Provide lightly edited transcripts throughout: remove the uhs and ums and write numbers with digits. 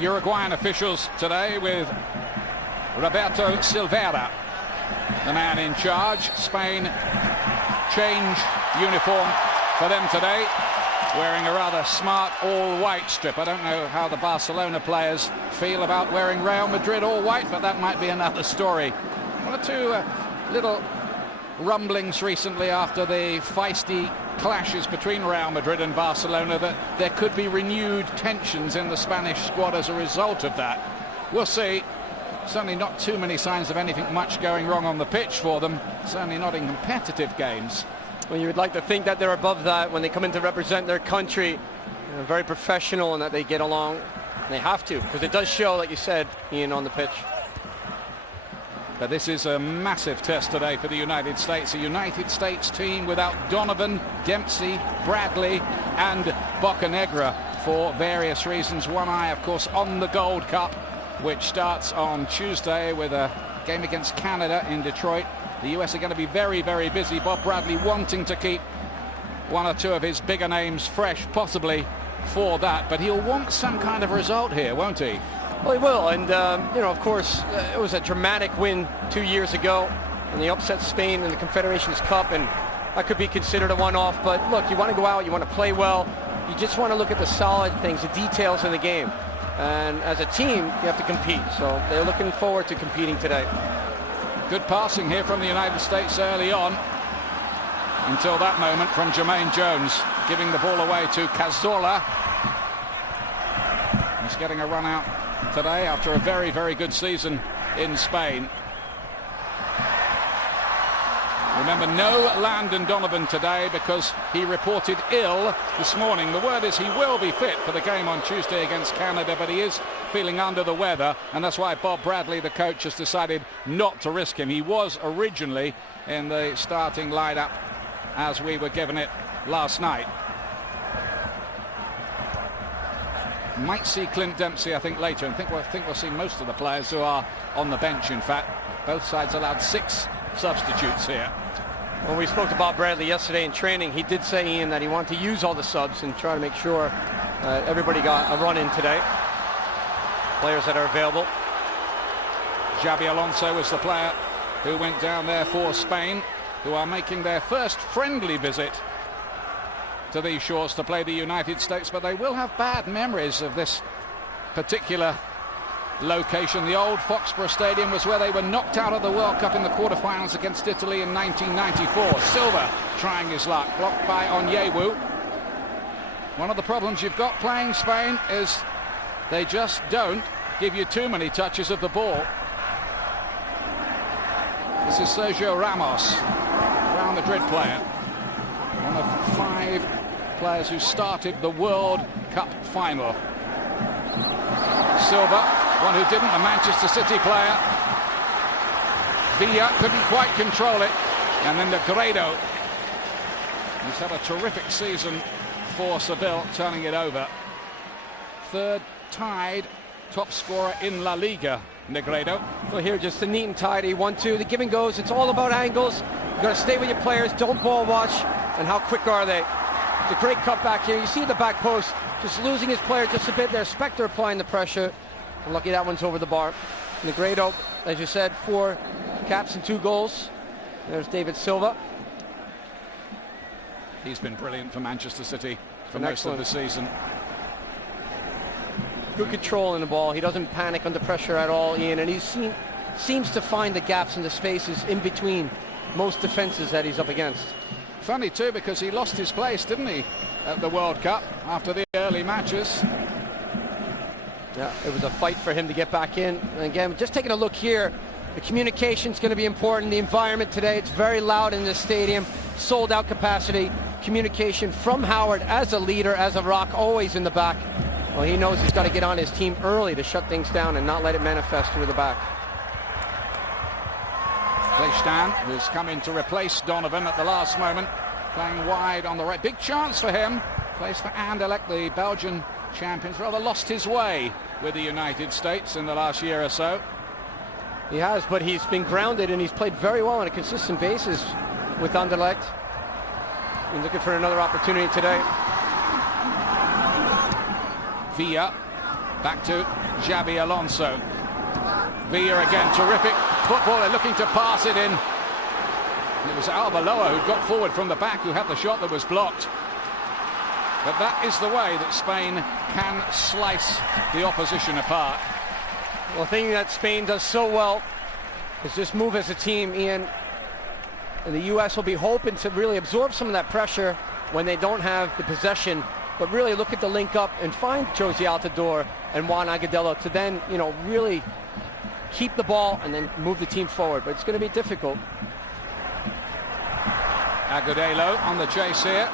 Uruguayan officials today with Roberto Silveira, the man in charge. Spain change uniform for them today, wearing a rather smart all-white strip. I don't know how the Barcelona players feel about wearing Real Madrid all-white, but that might be another story. One or two little rumblings recently after the feisty clashes between Real Madrid and Barcelona that there could be renewed tensions in the Spanish squad as a result of that. We'll see. Certainly not too many signs of anything much going wrong on the pitch for them, certainly not in competitive games. Well, you would like to think that they're above that when they come in to represent their country. Very professional, and that they get along. And they have to, because it does show, like you said, Ian, on the pitch. But this is a massive test today for the United States. A United States team without Donovan, Dempsey, Bradley and Bocanegra for various reasons. One eye, of course, on the Gold Cup, which starts on Tuesday with a game against Canada in Detroit. The US are going to be very, very busy. Bob Bradley wanting to keep one or two of his bigger names fresh, possibly for that. But he'll want some kind of result here, won't he? Well, he will. And, you know, of course, it was a dramatic win 2 years ago. And they upset Spain in the Confederations Cup. And that could be considered a one-off. But, look, you want to go out, you want to play well. You just want to look at the solid things, the details in the game. And as a team, you have to compete. So they're looking forward to competing today. Good passing here from the United States early on, until that moment from Jermaine Jones, giving the ball away to Cazorla. He's getting a run out today after a very, very good season in Spain. Remember, no Landon Donovan today because he reported ill this morning. The word is he will be fit for the game on Tuesday against Canada, but he is feeling under the weather, and that's why Bob Bradley, the coach, has decided not to risk him. He was originally in the starting lineup as we were given it last night. Might see Clint Dempsey, I think, later, and I think we'll see most of the players who are on the bench. In fact, both sides allowed 6 substitutes here. When we spoke to Bob Bradley yesterday in training, he did say, Ian, that he wanted to use all the subs and try to make sure everybody got a run in today. Players that are available. Xabi Alonso was the player who went down there for Spain, who are making their first friendly visit to these shores to play the United States, but they will have bad memories of this particular location. The old Foxborough Stadium was where they were knocked out of the World Cup in the quarterfinals against Italy in 1994. Silva trying his luck, blocked by Onyewu. One of the problems you've got playing Spain is they just don't give you too many touches of the ball. This is Sergio Ramos, Real Madrid player. One of 5 players who started the World Cup final. Silva, one who didn't, a Manchester City player. Villa couldn't quite control it. And then Negredo. He's had a terrific season for Seville, turning it over. 3rd tied top scorer in La Liga, Negredo. Well, here, just the neat and tidy 1-2. The give and goes. It's all about angles. You've got to stay with your players. Don't ball watch. And how quick are they? It's a great cut back here. You see the back post just losing his player just a bit there. Spector applying the pressure. And lucky that one's over the bar. Negredo, as you said, 4 caps and 2 goals. There's David Silva. He's been brilliant for Manchester City for most of the season. Good control in the ball. He doesn't panic under pressure at all, Ian, and he seems to find the gaps and the spaces in between most defenses that he's up against. Funny too, because he lost his place, didn't he, at the World Cup after the early matches. Yeah, it was a fight for him to get back in. And again, just taking a look here, the communication's going to be important. The environment today, it's very loud in this stadium, sold out capacity. Communication from Howard as a leader, as a rock, always in the back. Well, he knows he's got to get on his team early to shut things down and not let it manifest through the back. Leishtan, who's come in to replace Donovan at the last moment, playing wide on the right. Big chance for him. Plays for Anderlecht, the Belgian champions. Rather lost his way with the United States in the last year or so. He has, but he's been grounded and he's played very well on a consistent basis with Anderlecht. He's looking for another opportunity today. Villa Back to Xabi Alonso. Villa again, terrific football. They're looking to pass it in. It was Arbeloa who got forward from the back, who had the shot that was blocked. But that is the way that Spain can slice the opposition apart. Well, the thing that Spain does so well is just move as a team, Ian. And the U.S. will be hoping to really absorb some of that pressure when they don't have the possession, but really look at the link up and find Jozy Altidore and Juan Agudelo to then, really keep the ball and then move the team forward. But it's going to be difficult. Agudelo on the chase here.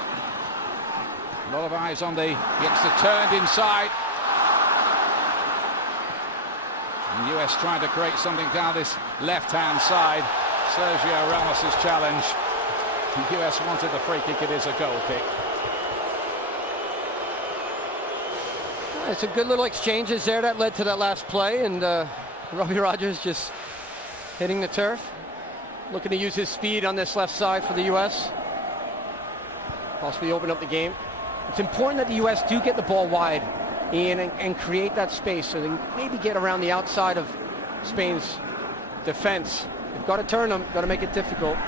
A lot of eyes on the youngster, turned inside. And the US trying to create something down this left-hand side. Sergio Ramos's challenge. The US wanted the free kick. It is a goal kick. It's a good little exchanges there that led to that last play, and Robbie Rogers just hitting the turf, looking to use his speed on this left side for the US, possibly open up the game. It's important that the US do get the ball wide, Ian, and create that space so they can maybe get around the outside of Spain's defense. They've got to turn them, got to make it difficult.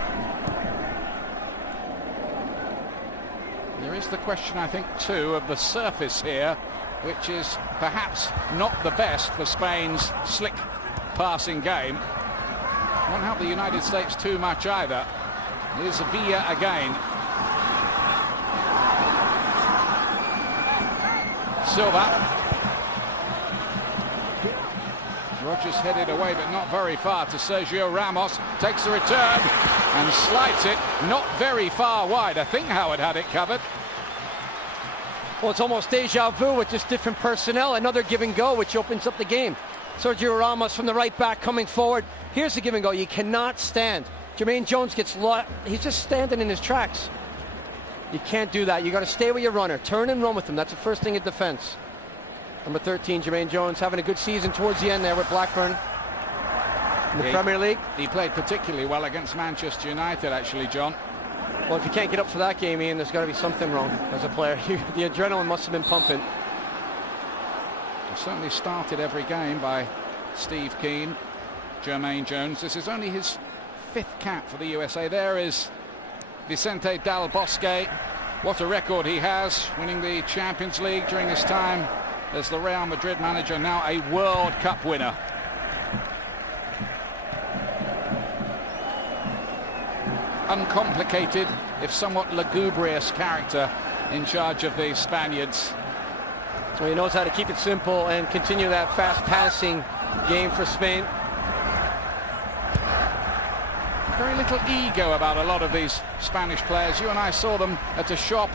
There is the question, I think, too, of the surface here, which is perhaps not the best for Spain's slick passing game. Won't help the United States too much either. Here's Villa again. Silva. Rogers headed away, but not very far to Sergio Ramos. Takes the return and slides it not very far wide. I think Howard had it covered. Well, it's almost deja vu with just different personnel. Another give and go, which opens up the game. Sergio Ramos from the right back coming forward. Here's the give and go. You cannot stand. Jermaine Jones gets he's just standing in his tracks. You can't do that. You got to stay with your runner. Turn and run with him. That's the first thing in defense. Number 13, Jermaine Jones, having a good season towards the end there with Blackburn in the Premier League. He played particularly well against Manchester United, actually, John. Well, if you can't get up for that game, Ian, there's got to be something wrong as a player. The adrenaline must have been pumping. He certainly started every game by Steve Keane. Jermaine Jones. This is only his 5th cap for the USA. There is Vicente Del Bosque. What a record he has, winning the Champions League during his time as the Real Madrid manager, now a World Cup winner. Uncomplicated, if somewhat lugubrious character in charge of the Spaniards. Well, he knows how to keep it simple and continue that fast passing game for Spain. Very little ego about a lot of these Spanish players. You and I saw them at a shop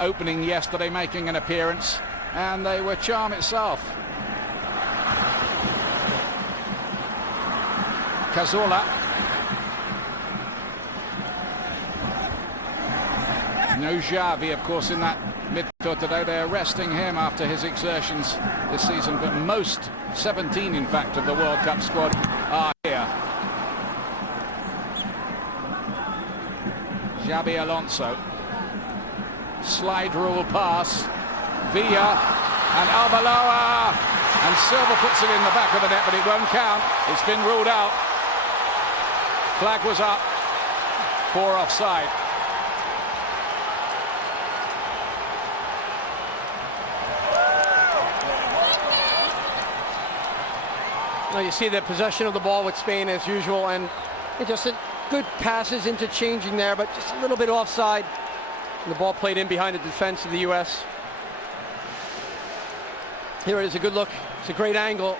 opening yesterday, making an appearance, and they were charm itself. Cazorla. No Xavi, of course, in that midfield today. They're resting him after his exertions this season, but most, 17 in fact, of the World Cup squad are here. Xabi Alonso. Slide rule pass. Villa and Arbeloa. And Silva puts it in the back of the net, but it won't count. It's been ruled out. Flag was up for offside. Well, you see the possession of the ball with Spain as usual, and just a good passes interchanging there, but just a little bit offside. And the ball played in behind the defense of the U.S. Here it is, a good look. It's a great angle.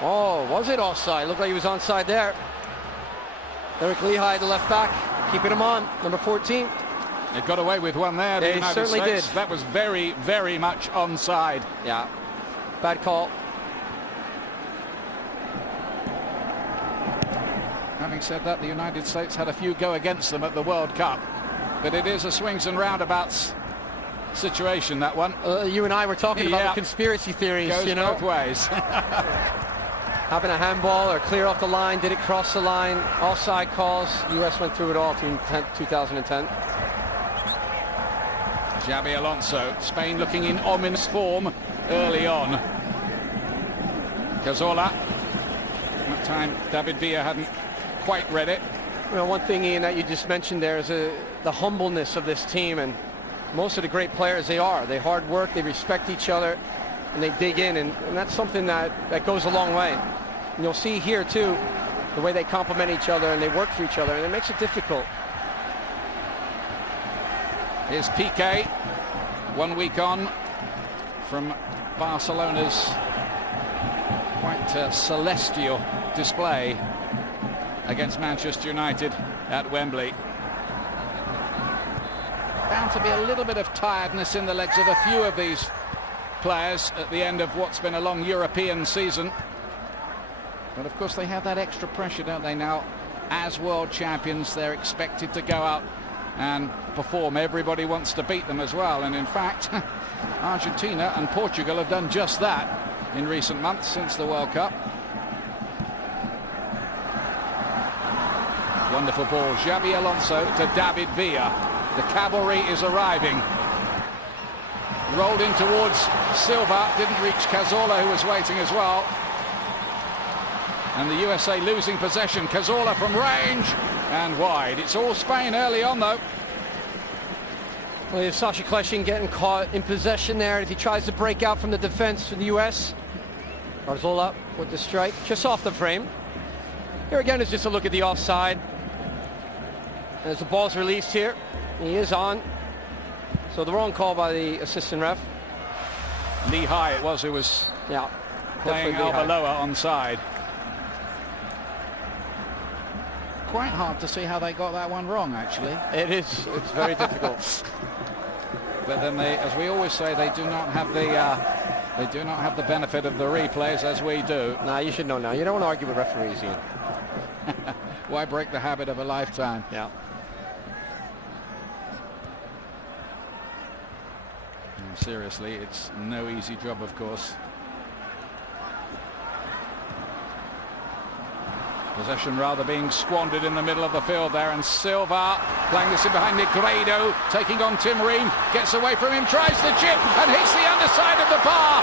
Oh, was it offside? Looked like he was onside there. Eric Lehigh, the left back, keeping him on, number 14. They got away with one there. They certainly did. That was very, very much onside. Yeah, bad call. Having said that, the United States had a few go against them at the World Cup, but it is a swings and roundabouts situation, that one. You and I were talking about the conspiracy theories. Goes both ways. Having a handball or clear off the line, did it cross the line? Offside calls. The U.S. went through it all in 2010. Xabi Alonso. Spain looking in ominous form early on. Cazorla. That time David Villa hadn't quite read it. Well, one thing, Ian, that you just mentioned there is the humbleness of this team, and most of the great players, they hard work, they respect each other, and they dig in, and that's something that goes a long way. And you'll see here too the way they complement each other and they work for each other, and it makes it difficult. Here's Piqué, 1 week on from Barcelona's quite celestial display against Manchester United at Wembley. Bound to be a little bit of tiredness in the legs of a few of these players at the end of what's been a long European season. But of course they have that extra pressure, don't they, now? As world champions, they're expected to go out and perform. Everybody wants to beat them as well. And in fact, Argentina and Portugal have done just that in recent months since the World Cup. Wonderful ball. Xabi Alonso to David Villa. The cavalry is arriving. Rolled in towards Silva. Didn't reach Cazorla, who was waiting as well. And the USA losing possession. Cazorla from range and wide. It's all Spain early on, though. Well, there's Sacha Kljestan getting caught in possession there as he tries to break out from the defense for the US. Cazorla with the strike just off the frame. Here again is just a look at the offside. As the ball's released here, he is on. So the wrong call by the assistant ref. Lehigh it was who was playing Arbeloa onside. Quite hard to see how they got that one wrong, actually. It is. It's very difficult. But then they, as we always say, they do not have the benefit of the replays as we do. Nah, you should know now. You don't want to argue with referees, Ian. Why break the habit of a lifetime? Yeah. Seriously, it's no easy job, of course. Possession rather being squandered in the middle of the field there, and Silva playing this in behind Negredo, taking on Tim Ream, gets away from him, tries the chip and hits the underside of the bar,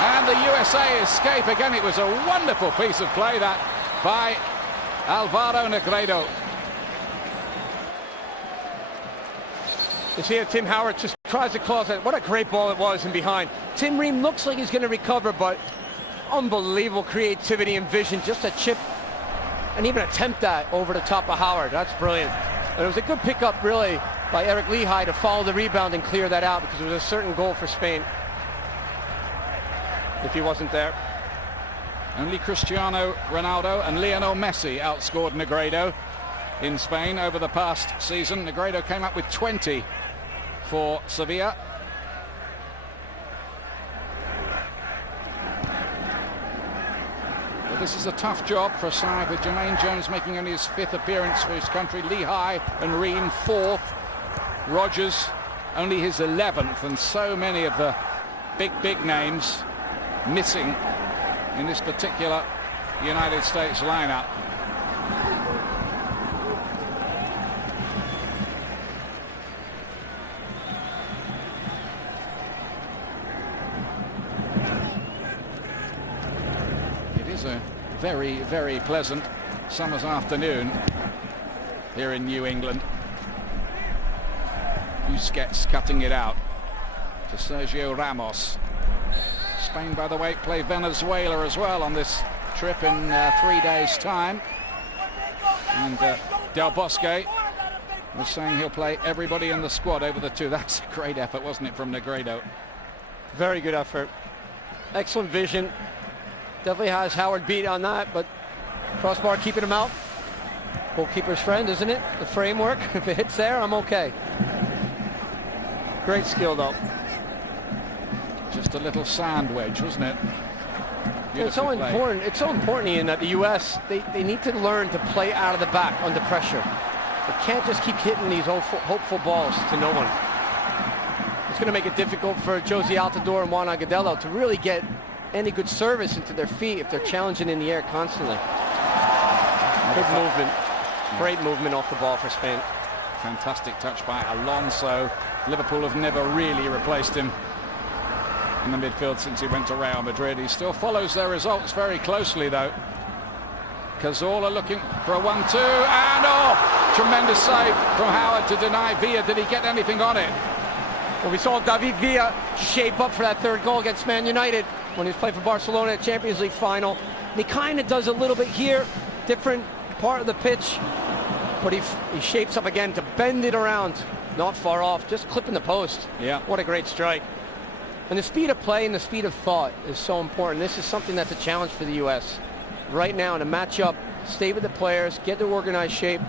and the USA escape again. It was a wonderful piece of play that by Alvaro Negredo. You see Tim Howard just tries to close it. What a great ball it was in behind. Tim Ream looks like he's going to recover, but unbelievable creativity and vision. Just a chip and even attempt that over the top of Howard. That's brilliant. And it was a good pickup, really, by Eric Lehigh to follow the rebound and clear that out, because it was a certain goal for Spain if he wasn't there. Only Cristiano Ronaldo and Lionel Messi outscored Negredo in Spain over the past season. Negredo came up with 20 for Sevilla. But this is a tough job for a side with Jermaine Jones making only his 5th appearance for his country. Lehigh and Ream 4th. Rogers only his 11th, and so many of the big names missing in this particular United States lineup. A very, very pleasant summer's afternoon here in New England. Busquets cutting it out to Sergio Ramos. Spain, by the way, play Venezuela as well on this trip in 3 days' time. And Del Bosque was saying he'll play everybody in the squad over the two. That's a great effort, wasn't it, from Negredo? Very good effort. Excellent vision. Definitely has Howard beat on that, but crossbar keeping him out. Goalkeeper's friend, isn't it? The framework. If it hits there, I'm okay. Great skill, though. Just a little sand wedge, wasn't it? It's so important. It's so important, Ian, that the U.S. they need to learn to play out of the back under pressure. They can't just keep hitting these hopeful balls to no one. It's going to make it difficult for Josie Altidore and Juan Agudelo to really get any good service into their feet if they're challenging in the air constantly. Good movement. Great movement off the ball for Spain. Fantastic touch by Alonso. Liverpool have never really replaced him in the midfield since he went to Real Madrid. He still follows their results very closely, though. Cazorla looking for a 1-2, and tremendous save from Howard to deny Villa. Did he get anything on it? Well, we saw David Villa shape up for that third goal against Man United when he was playing for Barcelona at Champions League final. And he kind of does a little bit here, different part of the pitch, but he shapes up again to bend it around, not far off, just clipping the post. Yeah. What a great strike. And the speed of play and the speed of thought is so important. This is something that's a challenge for the U.S. right now in a matchup. Stay with the players, get their organized shape,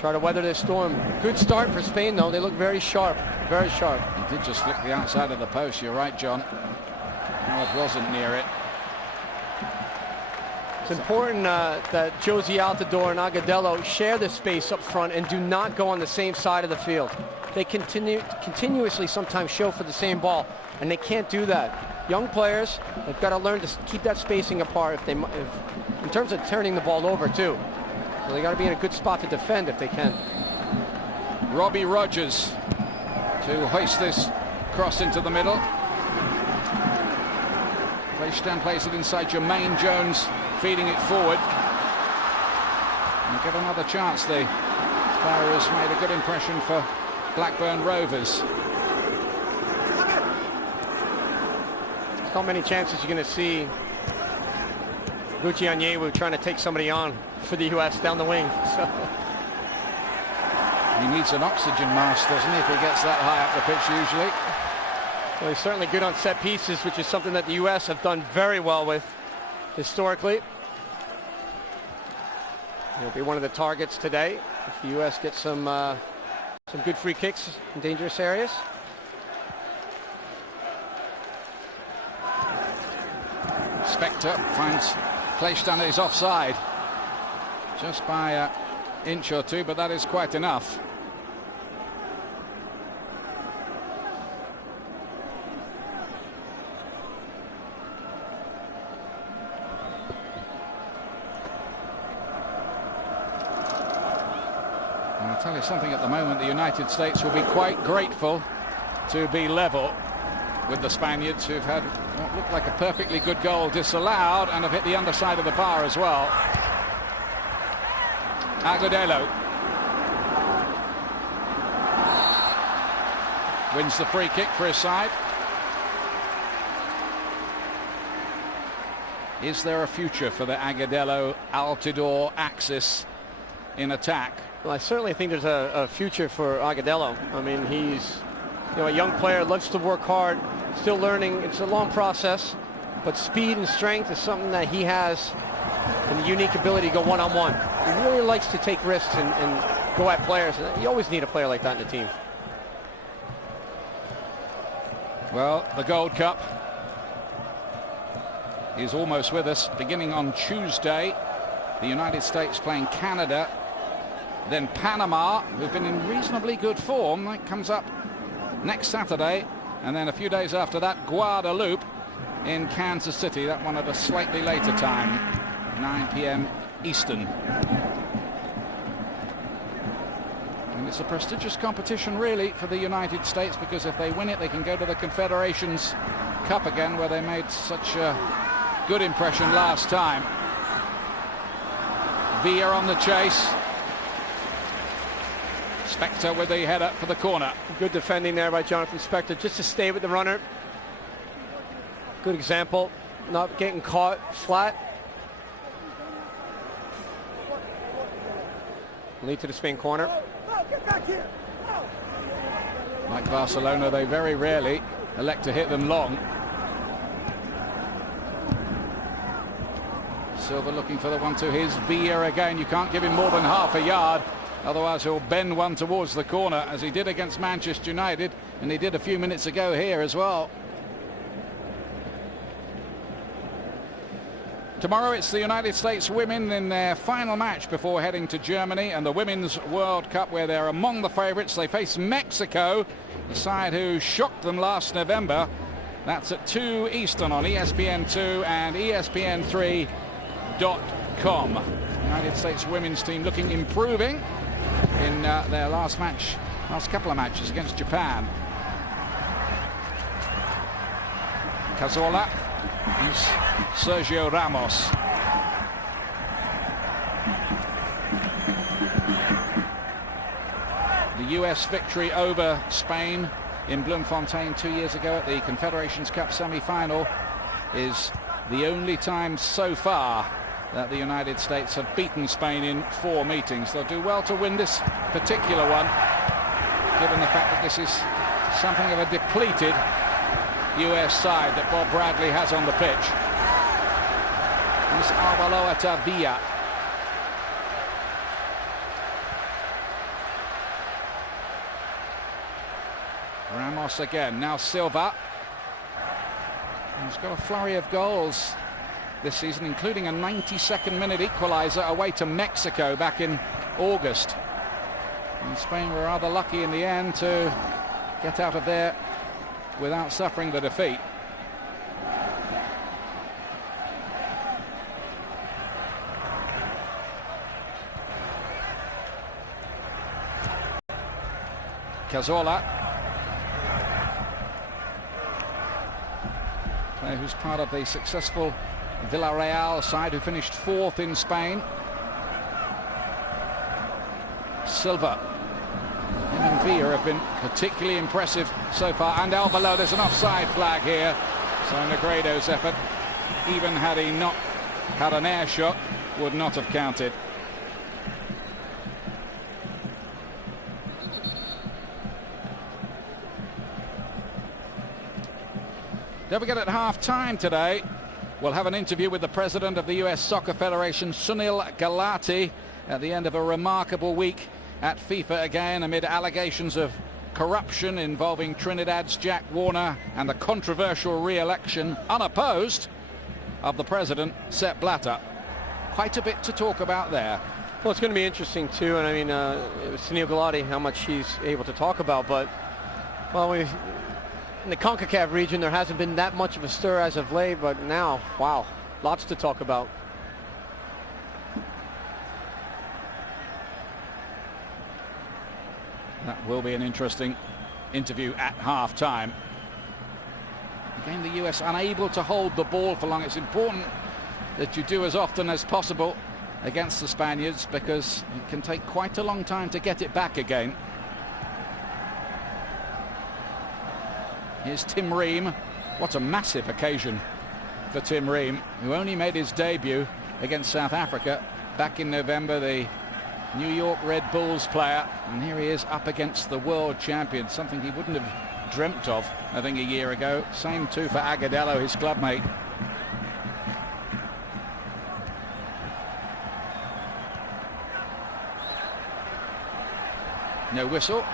try to weather this storm. Good start for Spain, though. They look very sharp, very sharp. He did just flick the outside of the post. You're right, John. Howard wasn't near it. It's important that Jozy Altidore and Agudelo share the space up front and do not go on the same side of the field. They continuously sometimes show for the same ball, and they can't do that. Young players have got to learn to keep that spacing apart in terms of turning the ball over, too. So they got to be in a good spot to defend if they can. Robbie Rogers to hoist this cross into the middle. Pleishtan plays it inside. Jermaine Jones feeding it forward. And get another chance. The Sparrows made a good impression for Blackburn Rovers. Not many chances you're going to see Gucci Onyewu trying to take somebody on for the U.S. down the wing. So. He needs an oxygen mask, doesn't he, if he gets that high up the pitch usually. Well, he's certainly good on set pieces, which is something that the U.S. have done very well with historically. He'll be one of the targets today if the U.S. gets some good free kicks in dangerous areas. Spector finds Pleishtan is offside just by an inch or two, but that is quite enough. And I'll tell you something, at the moment the United States will be quite grateful to be level with the Spaniards, who've had what looked like a perfectly good goal disallowed and have hit the underside of the bar as well. Agudelo wins the free kick for his side. Is there a future for the Agudelo-Altidore axis in attack? Well, I certainly think there's a future for Agudelo. I mean, he's a young player, loves to work hard, still learning. It's a long process, but speed and strength is something that he has, and the unique ability to go one-on-one. He really likes to take risks and go at players. You always need a player like that in the team. Well, the Gold Cup is almost with us. Beginning on Tuesday, the United States playing Canada, then Panama, who've been in reasonably good form. That comes up next Saturday, and then a few days after that, Guadeloupe in Kansas City. That one at a slightly later time, 9 p.m. Eastern. And it's a prestigious competition, really, for the United States, because if they win it, they can go to the Confederations Cup again, where they made such a good impression last time. Villa on the chase. Spector with the header for the corner. Good defending there by Jonathan Spector, just to stay with the runner. Good example, not getting caught flat. Lead to the Spain corner. Like Barcelona, they very rarely elect to hit them long. Silva looking for the 1-2. Here's Villa again. You can't give him more than half a yard. Otherwise he'll bend one towards the corner, as he did against Manchester United, and he did a few minutes ago here as well. Tomorrow it's the United States women in their final match before heading to Germany and the Women's World Cup, where they're among the favourites. They face Mexico, the side who shocked them last November. That's at 2 Eastern on ESPN2 and ESPN3.com. United States women's team looking improving in their last match last couple of matches against Japan. Cazorla and Sergio Ramos. The US victory over Spain in Bloemfontein 2 years ago at the Confederations Cup semi-final is the only time so far that the United States have beaten Spain in 4 meetings. They'll do well to win this particular one, given the fact that this is something of a depleted US side that Bob Bradley has on the pitch. This Arbeloa Tavia. Ramos again, now Silva. He's got a flurry of goals this season, including a 92nd minute equaliser away to Mexico back in August. And Spain were rather lucky in the end to get out of there without suffering the defeat. Cazorla, player who's part of the successful Villarreal side who finished 4th in Spain. Silva and Villa have been particularly impressive so far, and Arbeloa, there's an offside flag here, so Negredo's effort, even had he not had an air shot, would not have counted. Don't forget, at half-time today, we'll have an interview with the president of the US Soccer Federation, Sunil Gulati, at the end of a remarkable week at FIFA again, amid allegations of corruption involving Trinidad's Jack Warner and the controversial re-election, unopposed, of the president, Sepp Blatter. Quite a bit to talk about there. Well, it's going to be interesting too, and I mean, it was Sunil Gulati, how much he's able to talk about, but, well, in the CONCACAF region, there hasn't been that much of a stir as of late, but now, wow, lots to talk about. That will be an interesting interview at half-time. Again, the US unable to hold the ball for long. It's important that you do as often as possible against the Spaniards, because it can take quite a long time to get it back again. Here's Tim Ream. What a massive occasion for Tim Ream, who only made his debut against South Africa back in November, the New York Red Bulls player, and here he is up against the world champion, something he wouldn't have dreamt of, I think, a year ago. Same too for Agudelo, his clubmate. No whistle.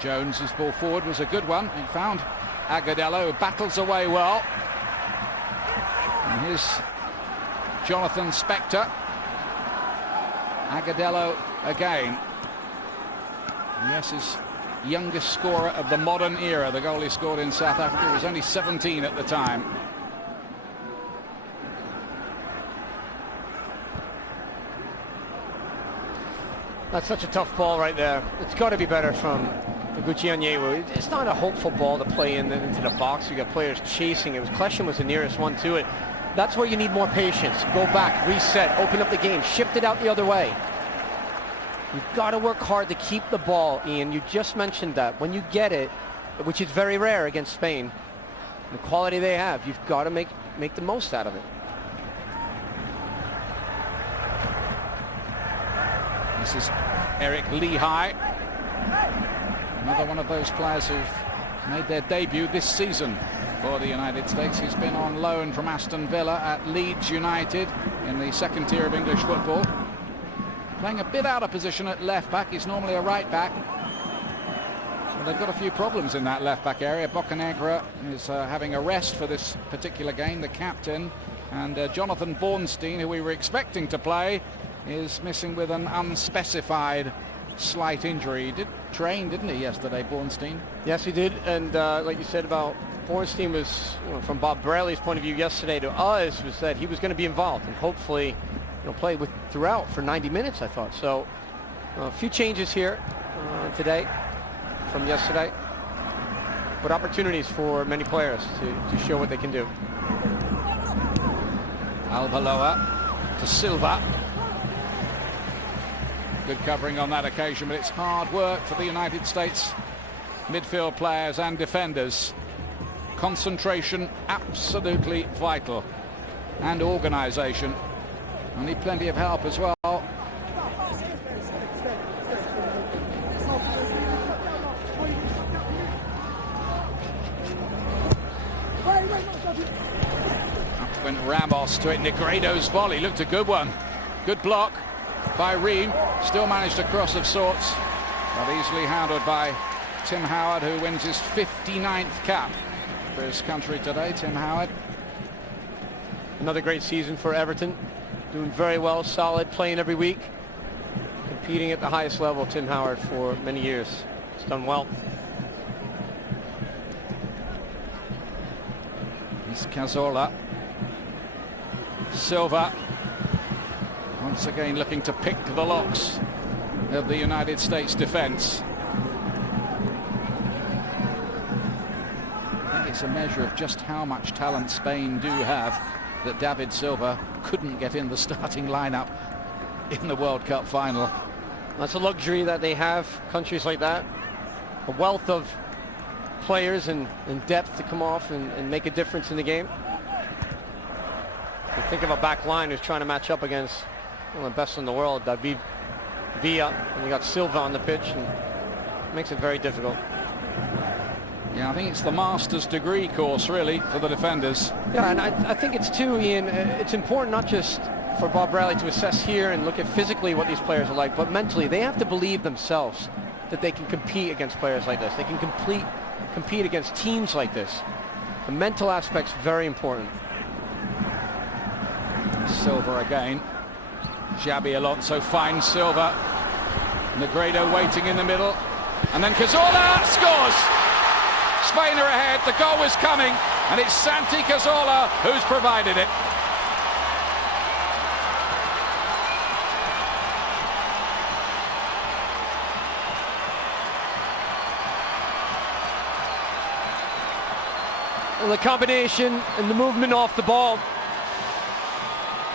Jones's ball forward was a good one. He found Agudelo, who battles away well. And here's Jonathan Spector. Agudelo again. Yes, his youngest scorer of the modern era. The goal he scored in South Africa, he was only 17 at the time. That's such a tough ball right there. It's got to be better from Gucci Onyewu. It's not a hopeful ball to play into the box. You got players chasing it. Kleshan was the nearest one to it. That's where you need more patience. Go back, reset, open up the game, shift it out the other way. You've got to work hard to keep the ball, Ian. You just mentioned that. When you get it, which is very rare against Spain, the quality they have, you've got to make the most out of it. This is Eric Lehigh, another one of those players who've made their debut this season for the United States. He's been on loan from Aston Villa at Leeds United in the second tier of English football. Playing a bit out of position at left back. He's normally a right back. So they've got a few problems in that left back area. Bocanegra is having a rest for this particular game, the captain. And Jonathan Bornstein, who we were expecting to play, is missing with an unspecified slight injury. He did train, didn't he, yesterday, Bornstein? Yes, he did. And like you said about Bornstein, was, from Bob Bradley's point of view yesterday to us, was that he was going to be involved, and hopefully play throughout for 90 minutes, I thought. So a few changes here today from yesterday, but opportunities for many players to show what they can do. Albaloa to Silva. Good covering on that occasion, but it's hard work for the United States midfield players and defenders. Concentration absolutely vital, and organisation. I need plenty of help as well. Up went Ramos to it. Negredo's volley looked a good one. Good block by Ream. Still managed a cross of sorts, but easily handled by Tim Howard, who wins his 59th cap for his country today. Tim Howard. Another great season for Everton. Doing very well, solid, playing every week. Competing at the highest level, Tim Howard, for many years. He's done well. It's Cazorla. Silva. Once again looking to pick the locks of the United States defence. I think it's a measure of just how much talent Spain do have that David Silva couldn't get in the starting lineup in the World Cup final. That's a luxury that they have, countries like that. A wealth of players and depth to come off and make a difference in the game. You think of a back line who's trying to match up against one of the best in the world, David Villa, and you got Silva on the pitch, and it makes it very difficult. Yeah, I think it's the master's degree course, really, for the defenders. Yeah, and I think it's too, Ian, it's important not just for Bob Bradley to assess here and look at physically what these players are like, but mentally, they have to believe themselves that they can compete against players like this. They can compete against teams like this. The mental aspect's very important. Silva again. Xabi Alonso finds Silva. Negredo waiting in the middle. And then Cazorla scores! Spain are ahead, the goal is coming, and it's Santi Cazorla who's provided it. Well, the combination and the movement off the ball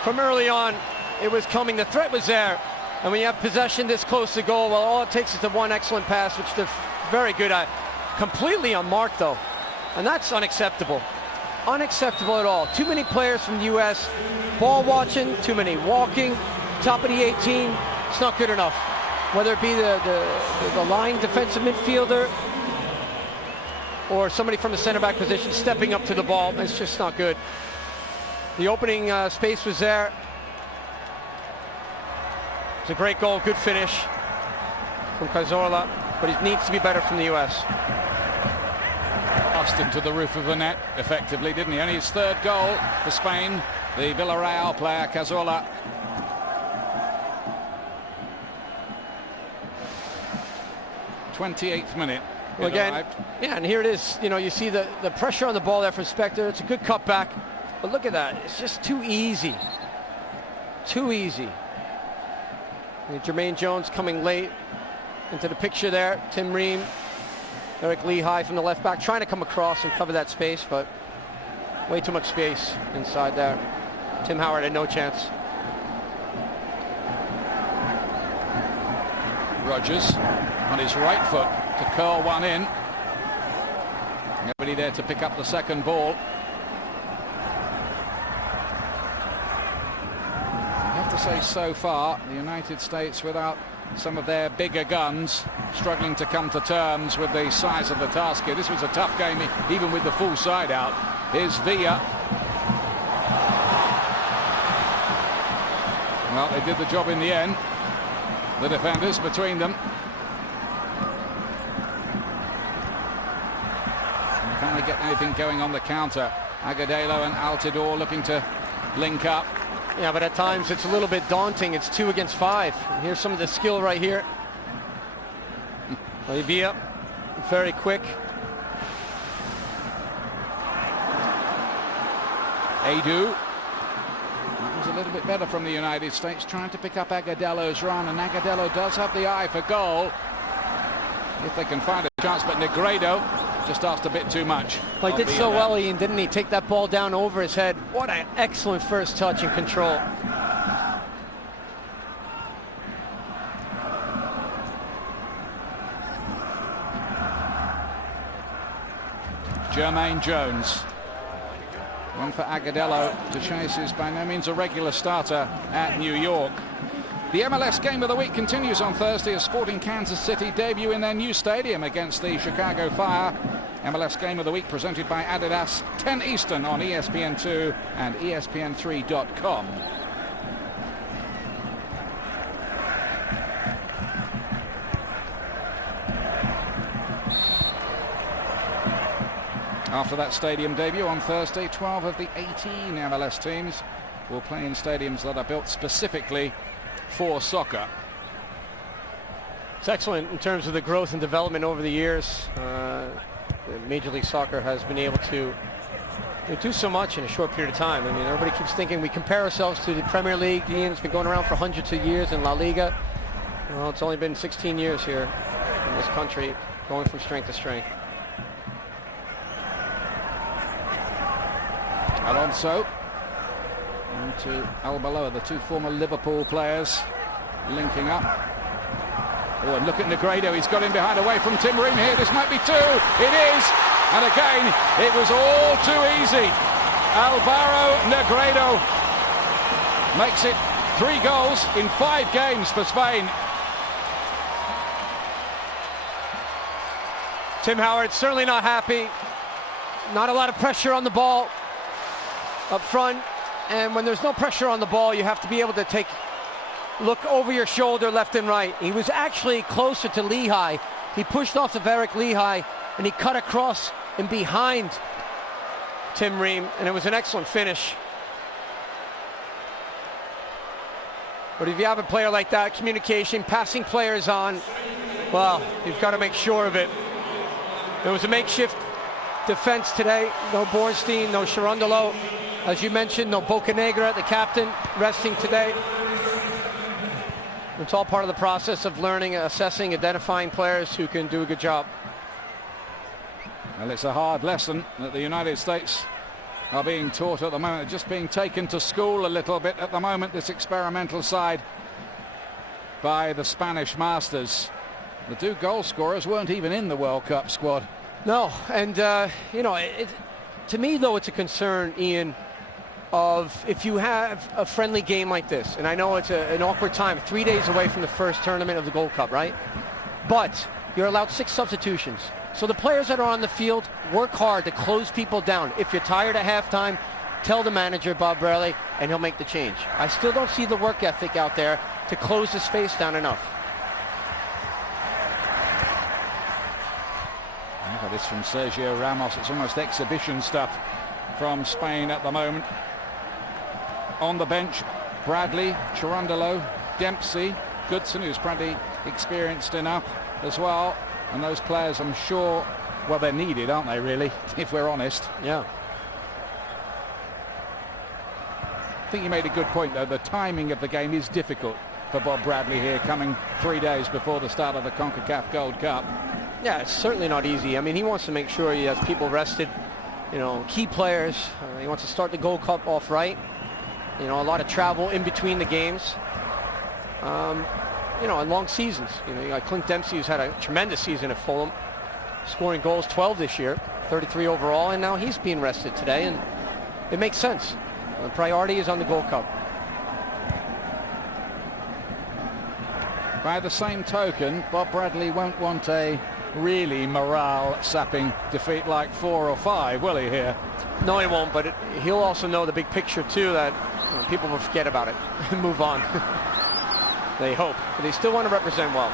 from early on, it was coming, the threat was there, and when you have possession this close to goal, well, all it takes is the one excellent pass, which they're very good at. Completely unmarked though, and that's unacceptable. Unacceptable at all. Too many players from the US ball watching, too many walking, top of the 18, it's not good enough. Whether it be the line defensive midfielder or somebody from the center back position stepping up to the ball, it's just not good. The opening space was there. It's a great goal, good finish from Cazorla, but it needs to be better from the US. Passed into the roof of the net effectively, didn't he? Only his third goal for Spain, the Villarreal player Cazorla. '28th minute. Well, again, arrived. yeah, and here it is. You know, you see the pressure on the ball there from Spector. It's a good cutback, but look at that. It's just too easy. Too easy. And Jermaine Jones coming late into the picture there. Tim Ream, Eric Lehigh from the left back, trying to come across and cover that space, but way too much space inside there. Tim Howard had no chance. Rogers on his right foot to curl one in. Nobody there to pick up the second ball. I have to say, so far, the United States, without some of their bigger guns, struggling to come to terms with the size of the task here. This was a tough game, even with the full side out. Here's Villa. Well, they did the job in the end. The defenders between them. Can they get anything going on the counter? Agudelo and Altidore looking to link up. Yeah, but at times it's a little bit daunting. It's 2 against 5. And here's some of the skill right here. Villa, very quick. Edu. That was a little bit better from the United States, trying to pick up Agadello's run, and Agudelo does have the eye for goal if they can find a chance, but Negredo just asked a bit too much. Well, he did so well, Ian, didn't he? Take that ball down over his head. What an excellent first touch and control. Jermaine Jones. One for Agudelo to chase his by no means a regular starter at New York. The MLS Game of the Week continues on Thursday as Sporting Kansas City debut in their new stadium against the Chicago Fire. MLS Game of the Week presented by Adidas, 10 Eastern on ESPN2 and ESPN3.com. After that stadium debut on Thursday, 12 of the 18 MLS teams will play in stadiums that are built specifically for soccer. It's excellent in terms of the growth and development over the years. Major League Soccer has been able to do so much in a short period of time. I mean, everybody keeps thinking we compare ourselves to the Premier League. It's been going around for hundreds of years in La Liga. Well, it's only been 16 years here in this country, going from strength to strength. Alonso to Arbeloa, the two former Liverpool players linking up. Oh, and look at Negredo, he's got him behind, away from Tim Ream here. This might be two. It is, and again it was all too easy. Alvaro Negredo makes it 3 goals in 5 games for Spain. Tim Howard certainly not happy. Not a lot of pressure on the ball up front, and when there's no pressure on the ball, you have to be able to look over your shoulder left and right. He was actually closer to Lehigh. He pushed off of Eric Lehigh and he cut across and behind Tim Ream, and it was an excellent finish. But if you have a player like that, communication, passing players on, well, you've got to make sure of it. There was a makeshift defense today. No Bornstein, no Cherundolo. As you mentioned, no Bocanegra, the captain, resting today. It's all part of the process of learning, assessing, identifying players who can do a good job. Well, it's a hard lesson that the United States are being taught at the moment, just being taken to school a little bit at the moment, this experimental side by the Spanish masters. The 2 goal scorers weren't even in the World Cup squad. No, and you know, to me though, it's a concern, Ian, of if you have a friendly game like this, and I know it's an awkward time, 3 days away from the first tournament of the Gold Cup, right? But you're allowed 6 substitutions. So the players that are on the field work hard to close people down. If you're tired at halftime, tell the manager, Bob Bradley, and he'll make the change. I still don't see the work ethic out there to close the space down enough. Look at this from Sergio Ramos. It's almost exhibition stuff from Spain at the moment. On the bench, Bradley, Cherundolo, Dempsey, Goodson, who's pretty experienced enough as well. And those players, I'm sure, well, they're needed, aren't they, really, if we're honest? Yeah. I think you made a good point, though. The timing of the game is difficult for Bob Bradley here, coming 3 days before the start of the CONCACAF Gold Cup. Yeah, it's certainly not easy. I mean, he wants to make sure he has people rested, you know, key players. He wants to start the Gold Cup off right. You know, a lot of travel in between the games. You know, and long seasons. You know, you got Clint Dempsey, who's had a tremendous season at Fulham, scoring goals, 12 this year, 33 overall, and now he's being rested today, and it makes sense. The priority is on the Gold Cup. By the same token, Bob Bradley won't want a really morale-sapping defeat like 4 or 5, will he, here? No, he won't, but he'll also know the big picture, too, that people will forget about it and move on. They hope, but they still want to represent well.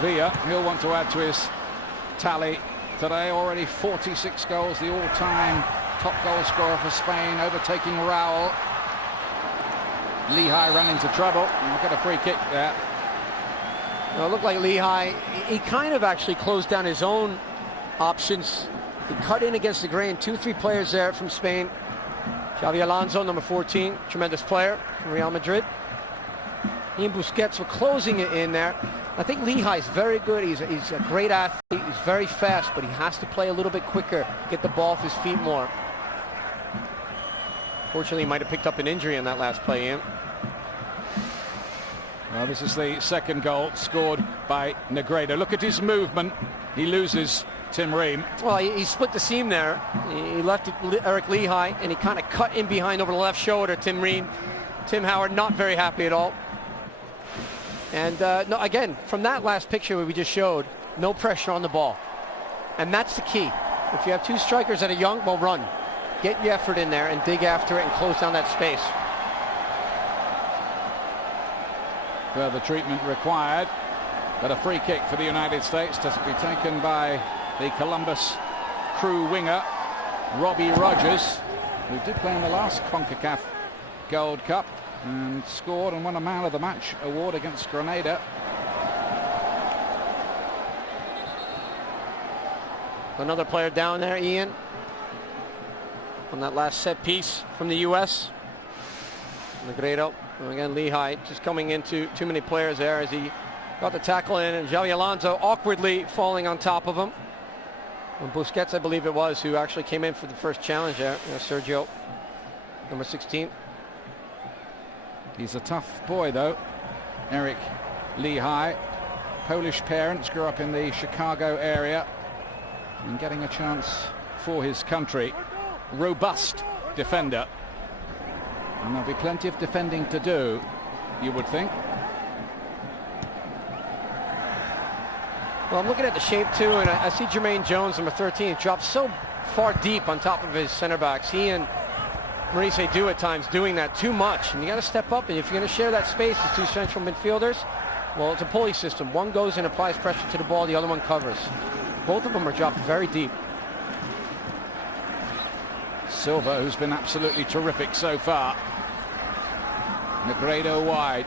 Villa, he'll want to add to his tally today. Already 46 goals, the all-time top goal scorer for Spain, overtaking Raul. Lehigh ran into trouble. We'll get a free kick there. It looked like Lehigh, he kind of actually closed down his own options. He cut in against the grain. 2-3 players there from Spain Xabi Alonso, number 14, tremendous player from Real Madrid. He and Busquets were closing it in there. I think Lehigh's very good. He's a great athlete. He's very fast, but he has to play a little bit quicker, get the ball off his feet more. Fortunately, he might have picked up an injury in that last play, Ian. Well, this is the second goal scored by Negredo. Look at his movement. He loses Tim Ream. Well, he split the seam there. He left Eric Lehigh, and he kind of cut in behind over the left shoulder, Tim Ream. Tim Howard not very happy at all. And no, again, from that last picture we just showed, no pressure on the ball. And that's the key. If you have two strikers that are young, well, run. Get your effort in there and dig after it and close down that space. Further treatment required, but a free kick for the United States to be taken by the Columbus Crew winger, Robbie Rogers, who did play in the last CONCACAF Gold Cup and scored and won a Man of the Match award against Grenada. Another player down there, Ian, on that last set piece from the U.S. Negredo. And again, Lehigh just coming into too many players there as he got the tackle in, and Xabi Alonso awkwardly falling on top of him. And Busquets, I believe it was, who actually came in for the first challenge there. Sergio, number 16. He's a tough boy, though. Eric Lehigh, Polish parents, grew up in the Chicago area and getting a chance for his country. Robust defender. And there'll be plenty of defending to do, you would think. Well, I'm looking at the shape too, and I see Jermaine Jones, number 13, drops so far deep on top of his center backs. He and Maurice do at times doing that too much, and you got to step up. And if you're going to share that space, the two central midfielders, well, it's a pulley system. One goes and applies pressure to the ball, the other one covers. Both of them are dropped very deep. Silva, who's been absolutely terrific so far. Negredo wide.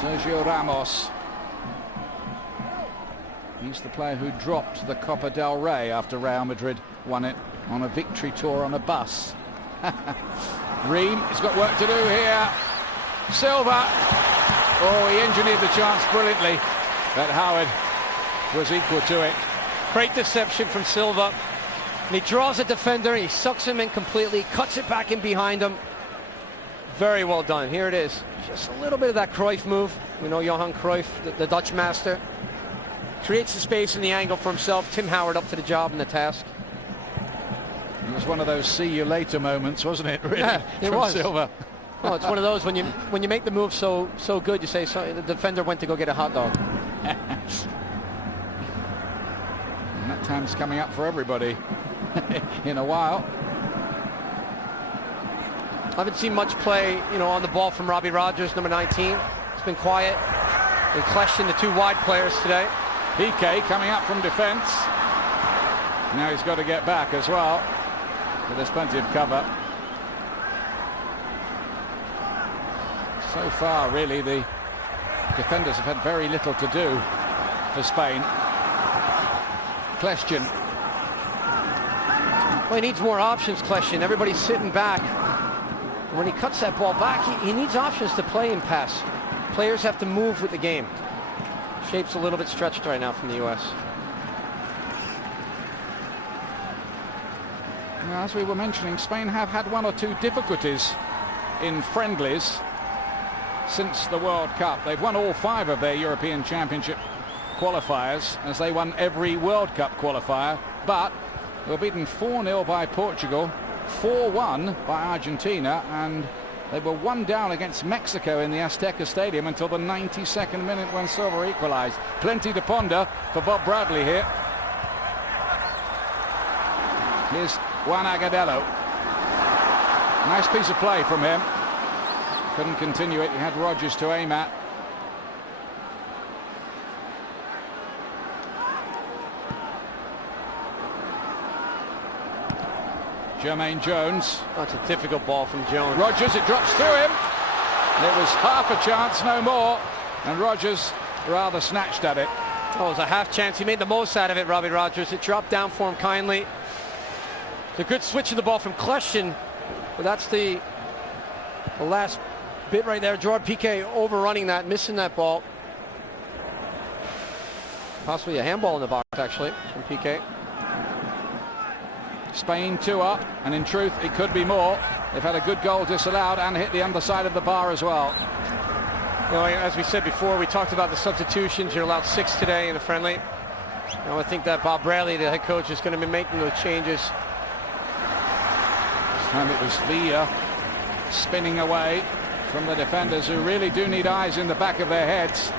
Sergio Ramos. He's the player who dropped the Copa del Rey after Real Madrid won it on a victory tour on a bus. Ream has got work to do here. Silva. Oh, he engineered the chance brilliantly, but Howard was equal to it. Great deception from Silva. And he draws a defender, he sucks him in completely, cuts it back in behind him. Very well done. Here it is. Just a little bit of that Cruyff move. We know Johan Cruyff, the Dutch master. Creates the space and the angle for himself. Tim Howard up to the job and the task. It was one of those see you later moments, wasn't it? Really, yeah, it was. Silva. Well, it's one of those when you make the move so good, you say so, the defender went to go get a hot dog. And that time's coming up for everybody in a while. I haven't seen much play, on the ball from Robbie Rogers, number 19. It's been quiet. They questioned the two wide players today. PK coming up from defense. Now he's got to get back as well, but there's plenty of cover. So far, really, the defenders have had very little to do for Spain. Kljestan. Well, he needs more options, Kljestan. Everybody's sitting back. And when he cuts that ball back, he needs options to play and pass. Players have to move with the game. Shape's a little bit stretched right now from the U.S. Now, as we were mentioning, Spain have had one or two difficulties in friendlies since the World Cup. They've won all 5 of their European Championship qualifiers, as they won every World Cup qualifier, but they were beaten 4-0 by Portugal, 4-1 by Argentina, and they were 1 down against Mexico in the Azteca Stadium until the 92nd minute when Silva equalized. Plenty to ponder for Bob Bradley here. Here's Juan Agudelo. Nice piece of play from him. Couldn't continue it. He had Rogers to aim at. Jermaine Jones. That's a difficult ball from Jones. Rogers, it drops through him. It was half a chance, no more. And Rogers rather snatched at it. Oh, it was a half chance. He made the most out of it, Robbie Rogers. It dropped down for him kindly. It's a good switch of the ball from Kljestan. But that's the last bit right there. Gerard Piqué overrunning that, missing that ball. Possibly a handball in the box, actually, from Piqué. Spain 2 up, and in truth, it could be more. They've had a good goal disallowed and hit the underside of the bar as well. You know, as we said before, we talked about the substitutions. You're allowed 6 today in the friendly. Now I think that Bob Bradley, the head coach, is going to be making those changes. And it was Villa spinning away from the defenders, who really do need eyes in the back of their heads.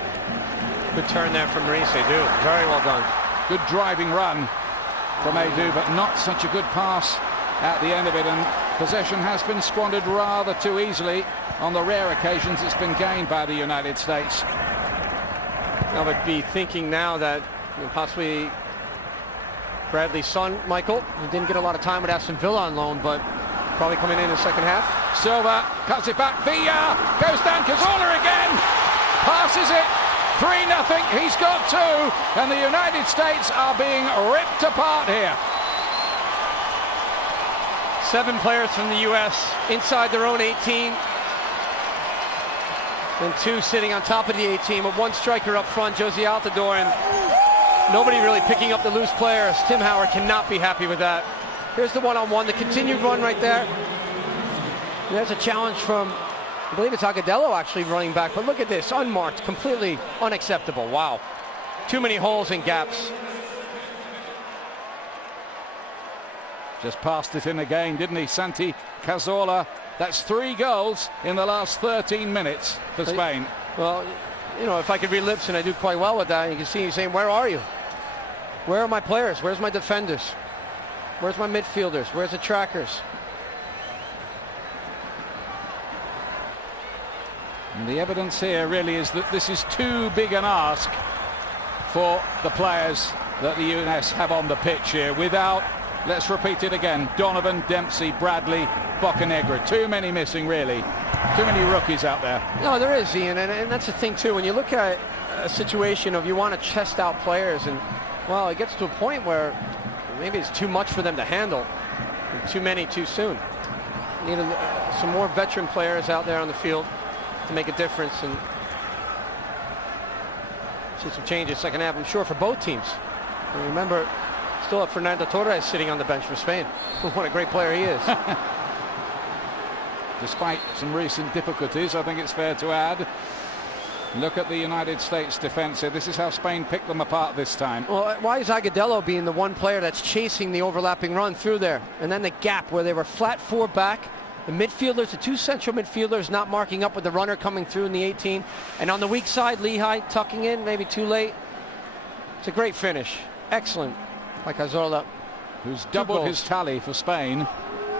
Good turn there from Maurice, they do. Very well done. Good driving run from Edu, but not such a good pass at the end of it, and possession has been squandered rather too easily on the rare occasions it's been gained by the United States. I would be thinking now that possibly Bradley's son, Michael, who didn't get a lot of time with Aston Villa on loan, but probably coming in the second half. Silva cuts it back. Villa goes down. Cazorla again. Passes it. 3-0. He's got 2. And the United States are being ripped apart here. 7 players from the U.S. inside their own 18. And 2 sitting on top of the 18 with 1 striker up front, Jozy Altidore, and nobody really picking up the loose players. Tim Howard cannot be happy with that. Here's the one-on-one, the continued run right there. And there's a challenge from, I believe it's Agudelo actually running back, but look at this, unmarked, completely unacceptable. Wow. Too many holes and gaps. Just passed it in again, didn't he, Santi Cazorla? That's 3 goals in the last 13 minutes for Spain. Well, you know, if I could read lips, and I do quite well with that, you can see he's saying, where are you? Where are my players? Where's my defenders? Where's my midfielders? Where's the trackers? And the evidence here really is that this is too big an ask for the players that the US have on the pitch here without, let's repeat it again, Donovan, Dempsey, Bradley, Bocanegra. Too many missing, really. Too many rookies out there. No, there is, Ian, and that's the thing, too. When you look at a situation of you want to test out players, and, well, it gets to a point where maybe it's too much for them to handle. Too many too soon. You need some more veteran players out there on the field to make a difference, and see some changes second half, I'm sure, for both teams. And remember, still have Fernando Torres sitting on the bench for Spain. What a great player he is. Despite some recent difficulties, I think it's fair to add. Look at the United States defense here. This is how Spain picked them apart this time. Well, why is Agudelo being the one player that's chasing the overlapping run through there? And then the gap where they were flat 4 back. The midfielders, the 2 central midfielders not marking up with the runner coming through in the 18. And on the weak side, Lehigh tucking in, maybe too late. It's a great finish. Excellent by Cazorla, who's doubled his tally for Spain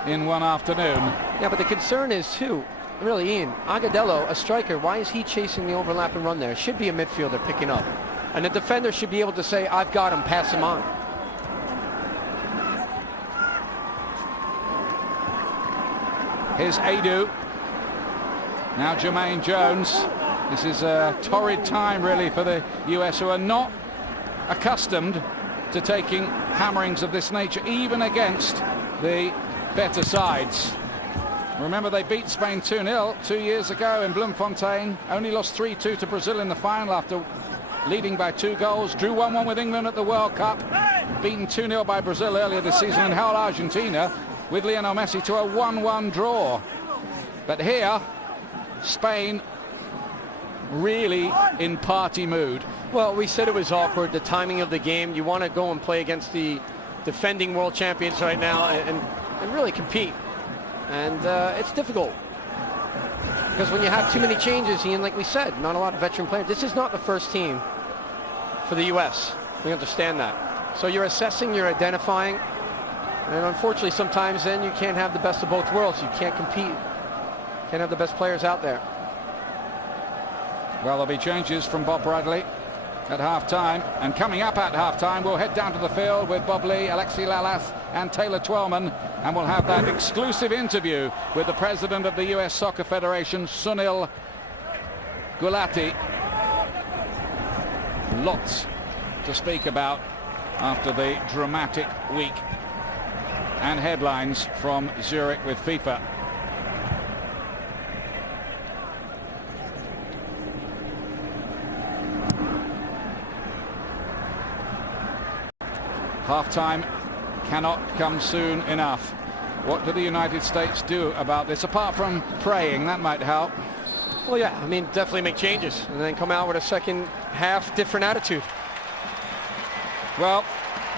in one afternoon. Yeah, but the concern is, too, really, Ian, Agudelo, a striker, why is he chasing the overlap and run there? It should be a midfielder picking up. And the defender should be able to say, I've got him, pass him on. Here's Edu. Now Jermaine Jones. This is a torrid time, really, for the US, who are not accustomed to taking hammerings of this nature, even against the better sides. Remember, they beat Spain 2-0 2 years ago in Bloemfontein, only lost 3-2 to Brazil in the final after leading by 2 goals, drew 1-1 with England at the World Cup, beaten 2-0 by Brazil earlier this season, and held Argentina with Lionel Messi to a 1-1 draw. But here, Spain really in party mood. Well, we said it was awkward, the timing of the game. You want to go and play against the defending world champions right now and really compete. And it's difficult. Because when you have too many changes, Ian, like we said, not a lot of veteran players. This is not the first team for the U.S. We understand that. So you're assessing, you're identifying. And unfortunately, sometimes then you can't have the best of both worlds. You can't compete. Can't have the best players out there. Well, there'll be changes from Bob Bradley at half-time. And coming up at half-time, we'll head down to the field with Bob Lee, Alexi Lalas and Taylor Twellman. And we'll have that exclusive interview with the president of the US Soccer Federation, Sunil Gulati. Lots to speak about after the dramatic week and headlines from Zurich with FIFA. Half-time cannot come soon enough. What do the United States do about this, apart from praying? That might help. Well, yeah, I mean, definitely make changes and then come out with a second half different attitude. Well,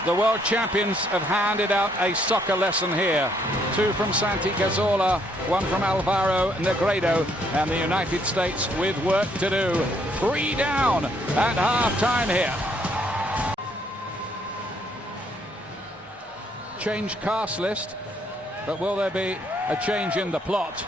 the world champions have handed out a soccer lesson here. 2 from Santi Cazorla, 1 from Alvaro Negredo, and the United States with work to do. 3 down at half-time here. Change cast list, but will there be a change in the plot?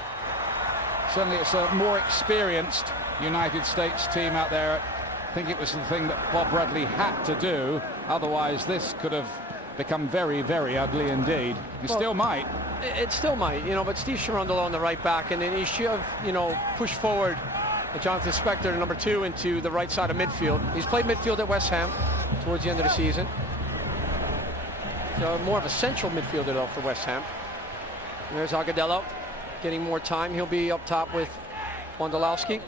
Certainly it's a more experienced United States team out there. I think it was the thing that Bob Bradley had to do. Otherwise, this could have become very, very ugly indeed. It still might. It still might, you know, but Steve Cherundolo on the right back, and then he should have, you know, pushed forward Jonathan Spector, number 2, into the right side of midfield. He's played midfield at West Ham towards the end of the season. So more of a central midfielder, though, for West Ham. There's Agudelo getting more time. He'll be up top with Wondolowski.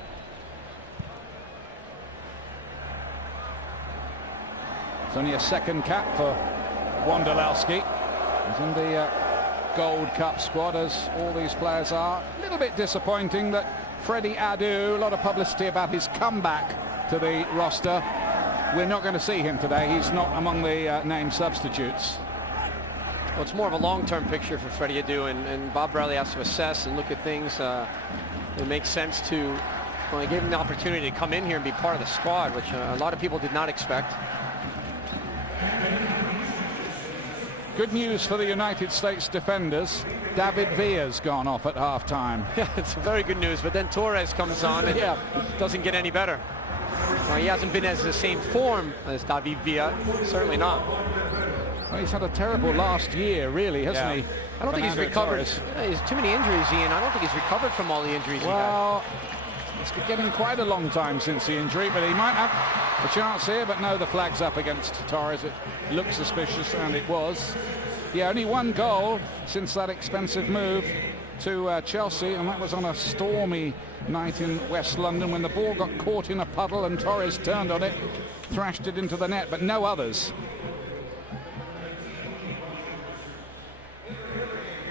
It's only a second cap for Wondolowski. He's in the Gold Cup squad, as all these players are. A little bit disappointing that Freddie Adu, a lot of publicity about his comeback to the roster. We're not going to see him today. He's not among the named substitutes. Well, it's more of a long-term picture for Freddie Adu, and Bob Bradley has to assess and look at things. It makes sense to, well, he gave him the opportunity to come in here and be part of the squad, which a lot of people did not expect. Good news for the United States defenders. David Villa's gone off at half-time. Yeah, it's very good news, but then Torres comes on and doesn't get any better. Well, he hasn't been as the same form as David Villa, certainly not. Well, he's had a terrible last year, really, hasn't he? I don't think he's recovered. There's too many injuries, Ian. I don't think he's recovered from all the injuries he had. Well, it's been getting quite a long time since the injury, but he might have a chance here. But no, the flag's up against Torres. It looks suspicious, and it was. Yeah, only 1 goal since that expensive move to Chelsea, and that was on a stormy night in West London when the ball got caught in a puddle and Torres turned on it, thrashed it into the net, but no others.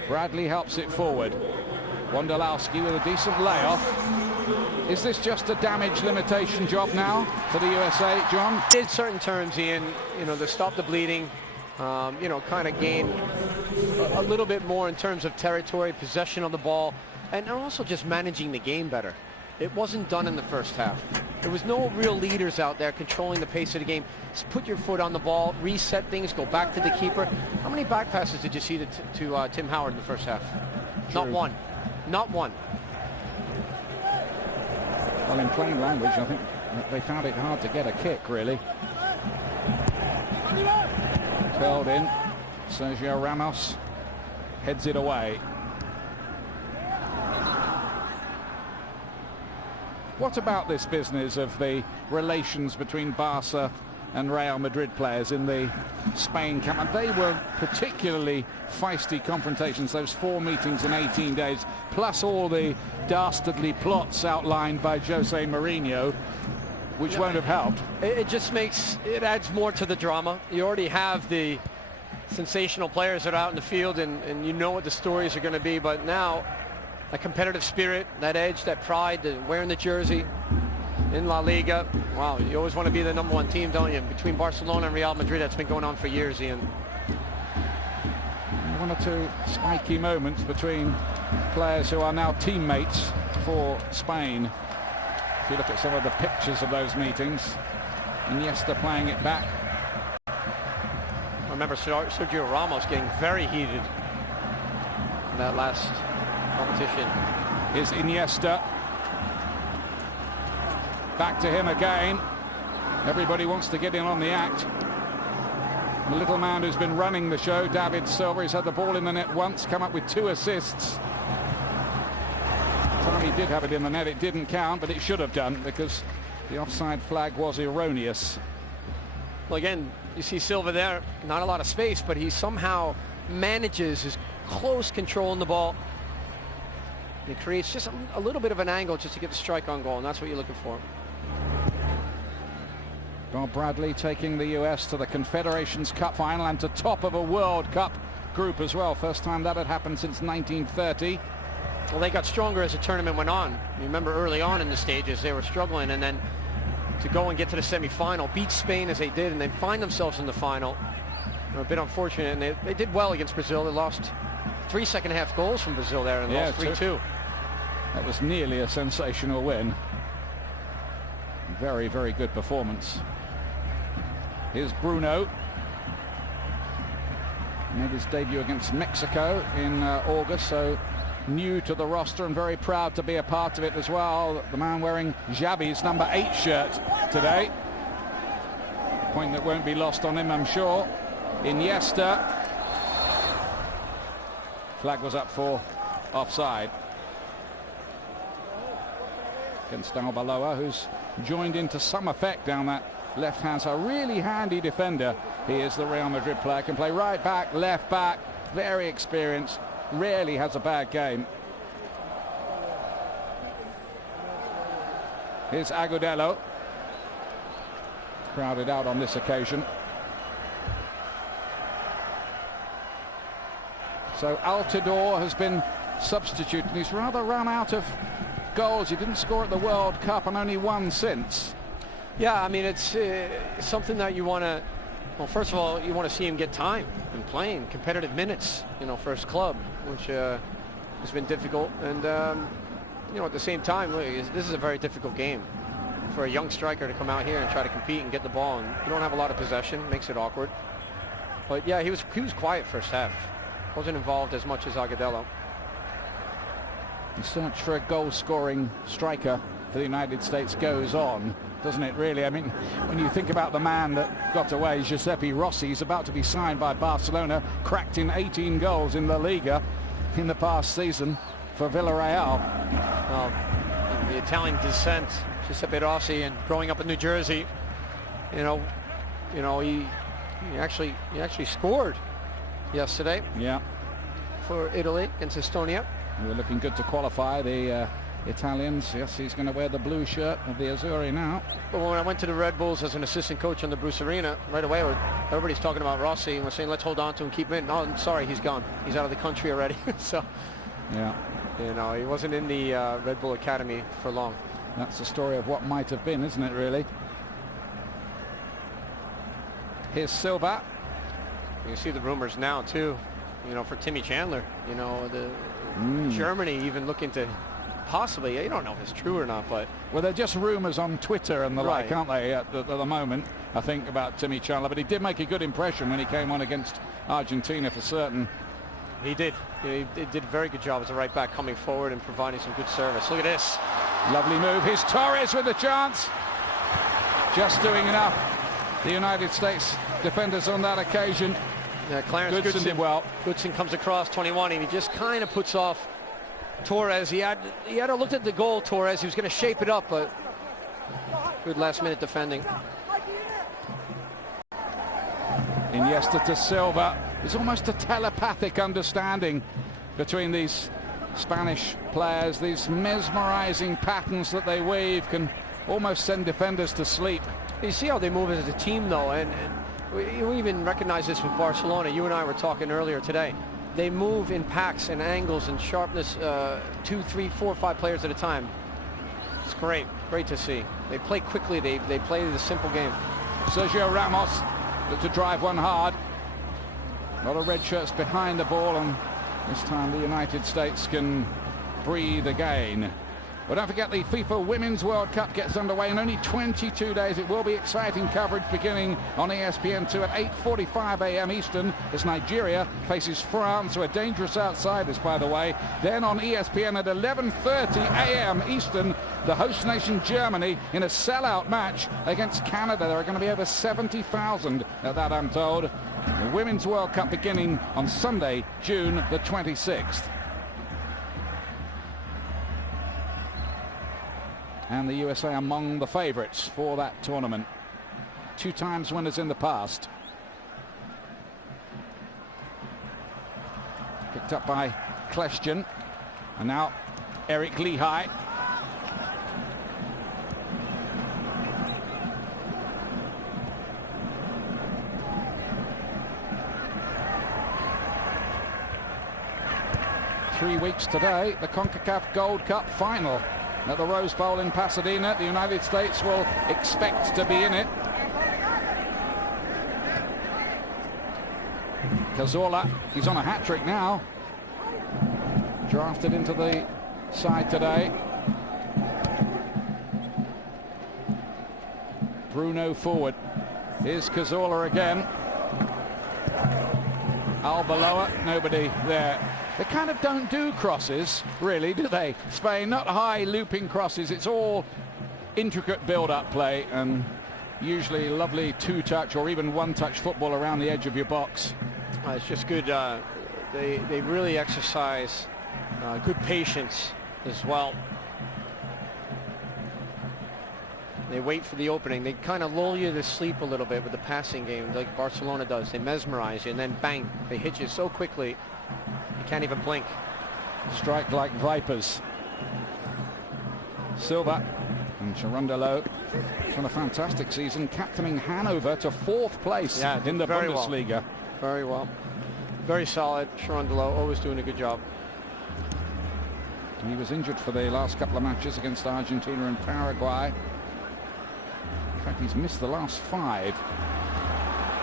Bradley helps it forward. Wondolowski with a decent layoff. Is this just a damage limitation job now for the USA, John? In certain terms, Ian, you know, to stop the bleeding, you know, kind of gain a little bit more in terms of territory, possession of the ball, and also just managing the game better. It wasn't done in the first half. There was no real leaders out there controlling the pace of the game. Just put your foot on the ball, reset things, go back to the keeper. How many back passes did you see to Tim Howard in the first half? True. Not one. Not one. Well, in plain language, I think they found it hard to get a kick, really. Curled in. Sergio Ramos heads it away. What about this business of the relations between Barca and Real Madrid players in the Spain camp? And they were particularly feisty confrontations, those 4 meetings in 18 days, plus all the dastardly plots outlined by Jose Mourinho, which won't have helped. It just makes, it adds more to the drama. You already have the sensational players that are out in the field, and you know what the stories are going to be, but now that competitive spirit, that edge, that pride, wearing the jersey in La Liga. Wow, you always want to be the #1 team, don't you? Between Barcelona and Real Madrid, that's been going on for years, Ian. 1 or 2 spiky moments between players who are now teammates for Spain. If you look at some of the pictures of those meetings, Iniesta playing it back. I remember Sergio Ramos getting very heated in that last competition. Is Iniesta. Back to him again. Everybody wants to get in on the act. The little man who's been running the show, David Silva, he's had the ball in the net once, come up with 2 assists. The time he did have it in the net, it didn't count, but it should have done because the offside flag was erroneous. Well, again, you see Silva there, not a lot of space, but he somehow manages his close control on the ball. He creates just a little bit of an angle just to get the strike on goal, and that's what you're looking for. Bob Bradley taking the US to the Confederations Cup final and to top of a World Cup group as well. First time that had happened since 1930. Well, they got stronger as the tournament went on. You remember early on in the stages they were struggling, and then to go and get to the semifinal, beat Spain as they did, and then find themselves in the final. They're a bit unfortunate, and they did well against Brazil. They lost 3 second-half goals from Brazil there and lost 3-2. That was nearly a sensational win. Very, very good performance. Here's Bruno. Made his debut against Mexico in August, so new to the roster and very proud to be a part of it as well. The man wearing Xavi's number 8 shirt today. A point that won't be lost on him, I'm sure. Iniesta. Flag was up for offside against Arbeloa, who's joined into some effect down that left hand. So a really handy defender. He is the Real Madrid player. Can play right back, left back, very experienced, rarely has a bad game. Here's Agudelo. Crowded out on this occasion. So Altidore has been substituted. He's rather run out of goals. He didn't score at the World Cup and only one since. Yeah, I mean, it's something that you want to, well, first of all, you want to see him get time and playing competitive minutes, you know, for his club, which has been difficult. And, you know, at the same time, this is a very difficult game for a young striker to come out here and try to compete and get the ball. And you don't have a lot of possession, makes it awkward. But, yeah, he was quiet first half. Wasn't involved as much as Agudelo. The search for a goal-scoring striker for the United States goes on, doesn't it, really? I mean, when you think about the man that got away, Giuseppe Rossi, he's about to be signed by Barcelona, cracked in 18 goals in La Liga in the past season for Villarreal. Well, the Italian descent, Giuseppe Rossi, and growing up in New Jersey, you know, he actually scored yesterday. Yeah. For Italy against Estonia. We're looking good to qualify. The Italians. Yes, he's going to wear the blue shirt of the Azzurri now. But when I went to the Red Bulls as an assistant coach on the Bruce Arena, right away everybody's talking about Rossi and we're saying let's hold on to him, keep him in. Oh, sorry, he's gone. He's out of the country already. So, yeah, you know, he wasn't in the Red Bull Academy for long. That's the story of what might have been, isn't it, really? Here's Silva. You see the rumors now too, you know, for Timmy Chandler, you know, Germany even looking to possibly, you don't know if it's true or not, but well, they're just rumors on Twitter and the like, aren't they, at the moment, I think, about Timmy Chandler. But he did make a good impression when he came on against Argentina for certain. He did. He did a very good job as a right back, coming forward and providing some good service. Look at this. Lovely move. Here's Torres with the chance. Just doing enough. The United States defenders on that occasion. Yeah, Clarence Goodson did well. Goodson comes across 21 and he just kind of puts off Torres. He had looked at the goal, Torres. He was going to shape it up, but good last minute defending. Iniesta to Silva. There's almost a telepathic understanding between these Spanish players. These mesmerizing patterns that they weave can almost send defenders to sleep. You see how they move as a team, though, and we even recognize this with Barcelona. You and I were talking earlier today. They move in packs and angles and sharpness, 2, 3, 4, 5 players at a time. It's great to see. They play quickly. They play the simple game. Sergio Ramos looked to drive one hard. A lot of red shirts behind the ball, and this time the United States can breathe again. But don't forget, the FIFA Women's World Cup gets underway in only 22 days. It will be exciting coverage beginning on ESPN2 at 8:45 a.m. Eastern as Nigeria faces France, who are dangerous outsiders, by the way. Then on ESPN at 11:30 a.m. Eastern, the host nation Germany in a sellout match against Canada. There are going to be over 70,000 at that, I'm told. The Women's World Cup beginning on Sunday, June the 26th. And the USA among the favourites for that tournament. 2 times winners in the past. Picked up by Kljestan. And now Eric Lehigh. 3 weeks today, the CONCACAF Gold Cup final at the Rose Bowl in Pasadena. The United States will expect to be in it. Cazorla, he's on a hat-trick now. Drafted into the side today. Bruno forward. Here's Cazorla again. Arbeloa, nobody there. They kind of don't do crosses, really, do they? Spain, not high looping crosses. It's all intricate build-up play and usually lovely two-touch or even one-touch football around the edge of your box. It's just good. They really exercise good patience as well. They wait for the opening. They kind of lull you to sleep a little bit with the passing game like Barcelona does. They mesmerize you and then bang, they hit you so quickly you can't even blink. Strike like vipers. Silva and Cherundolo on a fantastic season, captaining Hanover to 4th place in the Bundesliga. Well. Very well. Very solid. Cherundolo always doing a good job. He was injured for the last couple of matches against Argentina and Paraguay. In fact, he's missed the last 5.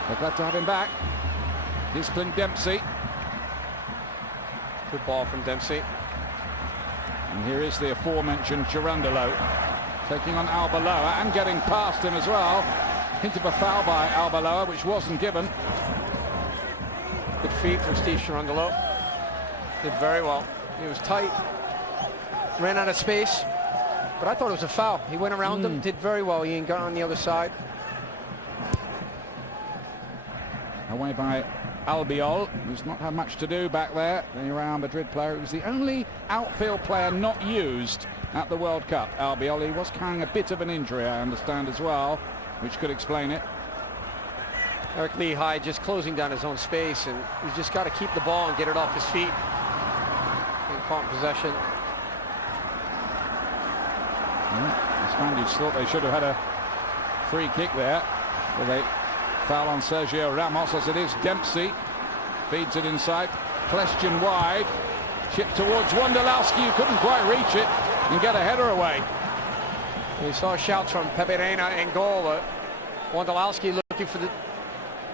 They're glad to have him back. Here's Clint Dempsey. Good ball from Dempsey. And here is the aforementioned Cherundolo taking on Arbeloa and getting past him as well. Hint of a foul by Arbeloa, which wasn't given. Good feet from Steve Cherundolo. Did very well. He was tight. Ran out of space. But I thought it was a foul. He went around him, did very well. He got on the other side. Away by Albiol, who's not had much to do back there. The Real Madrid player. He was the only outfield player not used at the World Cup. Albiol, he was carrying a bit of an injury, I understand, as well, which could explain it. Eric Lehigh just closing down his own space, and he's just got to keep the ball and get it off his feet. In caught in possession. The Spaniards thought they should have had a free kick there. With a foul on Sergio Ramos, as it is Dempsey. Feeds it inside. Kljestan wide. Chip towards Wondolowski, who couldn't quite reach it and get a header away. We saw shouts from Pepe Reina in goal. Wondolowski looking for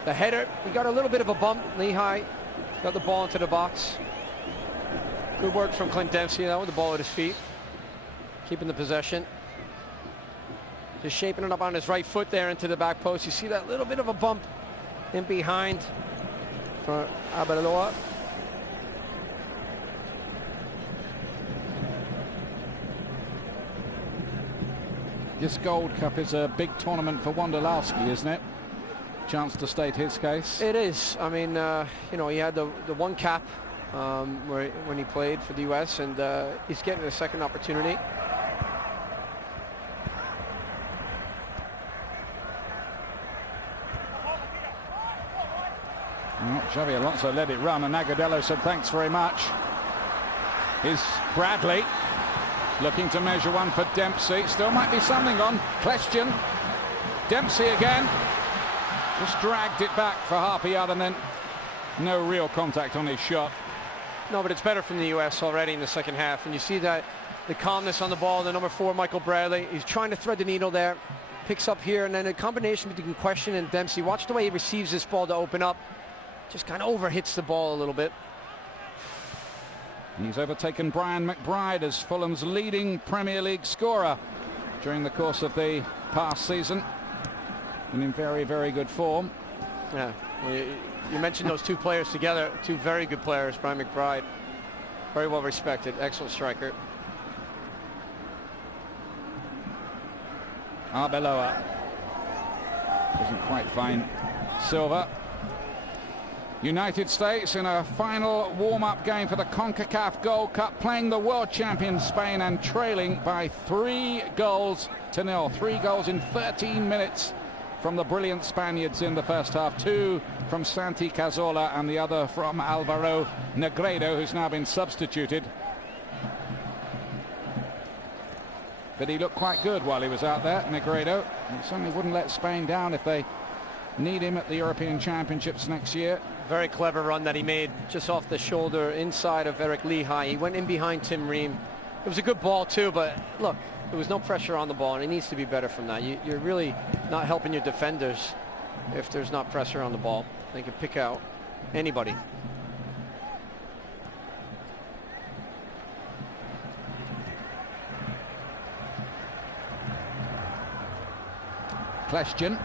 the header. He got a little bit of a bump. Lehigh got the ball into the box. Good work from Clint Dempsey now with the ball at his feet. Keeping the possession. Just shaping it up on his right foot there into the back post. You see that little bit of a bump in behind for Arbeloa. This Gold Cup is a big tournament for Wondolowski, isn't it? Chance to state his case. It is. I mean, you know, he had the one cap when he played for the U.S. and he's getting a second opportunity. Well, Xabi Alonso let it run and Agudelo said thanks very much. Here's Bradley looking to measure one for Dempsey. Still might be something on Kljestan. Dempsey again. Just dragged it back for half a yard and then no real contact on his shot. No, but it's better from the U.S. already in the second half. And you see that the calmness on the ball, the number 4, Michael Bradley. He's trying to thread the needle there. Picks up here, and then a combination between Kljestan and Dempsey. Watch the way he receives this ball to open up. Just kind of overhits the ball a little bit. He's overtaken Brian McBride as Fulham's leading Premier League scorer during the course of the past season. And in very, very good form. Yeah, you mentioned those two players together. Two very good players. Brian McBride, very well respected, excellent striker. Arbeloa doesn't quite find Silva. United States in a final warm-up game for the CONCACAF Gold Cup, playing the world champion Spain and trailing by 3-0. 3 goals in 13 minutes from the brilliant Spaniards in the first half. 2 from Santi Cazorla and the other from Alvaro Negredo, who's now been substituted. But he looked quite good while he was out there, Negredo. He certainly wouldn't let Spain down if they need him at the European Championships next year. Very clever run that he made just off the shoulder inside of Eric Lehigh. He went in behind Tim Ream. It was a good ball too, but look, there was no pressure on the ball, and he needs to be better from that. You're really not helping your defenders if there's not pressure on the ball. They can pick out anybody. Kljestan,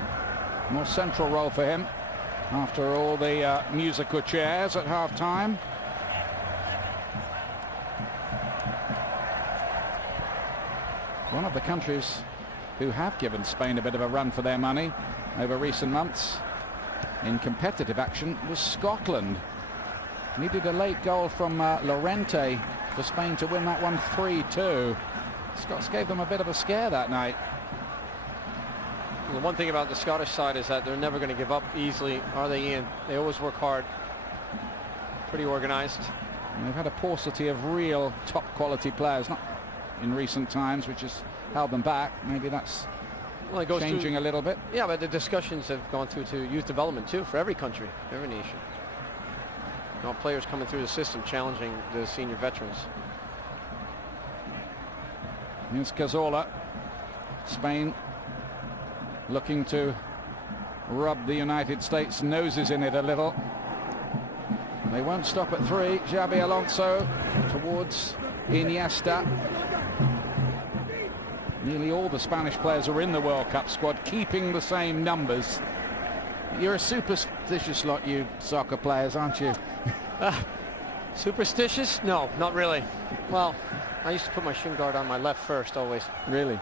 more central role for him after all the musical chairs at half-time. One of the countries who have given Spain a bit of a run for their money over recent months in competitive action was Scotland. Needed a late goal from Llorente for Spain to win that one 3-2. Scots gave them a bit of a scare that night. The one thing about the Scottish side is that they're never going to give up easily, are they, Ian? They always work hard. Pretty organized. And they've had a paucity of real top quality players, not in recent times, which has held them back. Maybe that's changing a little bit. Yeah, but the discussions have gone through to youth development too, for every country, every nation. You know, players coming through the system challenging the senior veterans. Here's Cazorla. Spain looking to rub the United States noses in it a little. They won't stop at 3. Xabi Alonso towards Iniesta. Nearly all the Spanish players are in the World Cup squad, keeping the same numbers. You're a superstitious lot, you soccer players, aren't you? Superstitious? No, not really. Well, I used to put my shin guard on my left first, always. Really?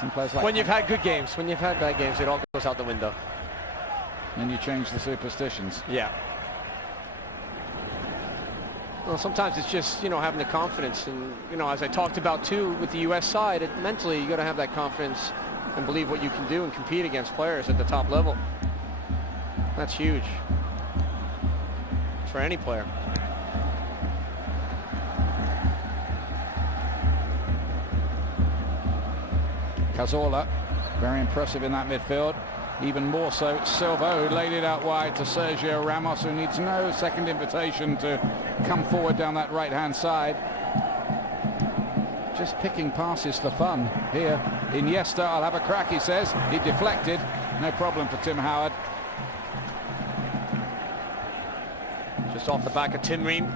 Some players like when you've had good games. When you've had bad games, it all goes out the window. And you change the superstitions. Yeah. Well, sometimes it's just, you know, having the confidence. And, you know, as I talked about, too, with the U.S. side, mentally, you got to have that confidence and believe what you can do and compete against players at the top level. That's huge for any player. Cazorla, very impressive in that midfield. Even more so Silva, who laid it out wide to Sergio Ramos, who needs no second invitation to come forward down that right-hand side. Just picking passes for fun here. Iniesta, I'll have a crack, he says. He deflected. No problem for Tim Howard. Just off the back of Tim Ream.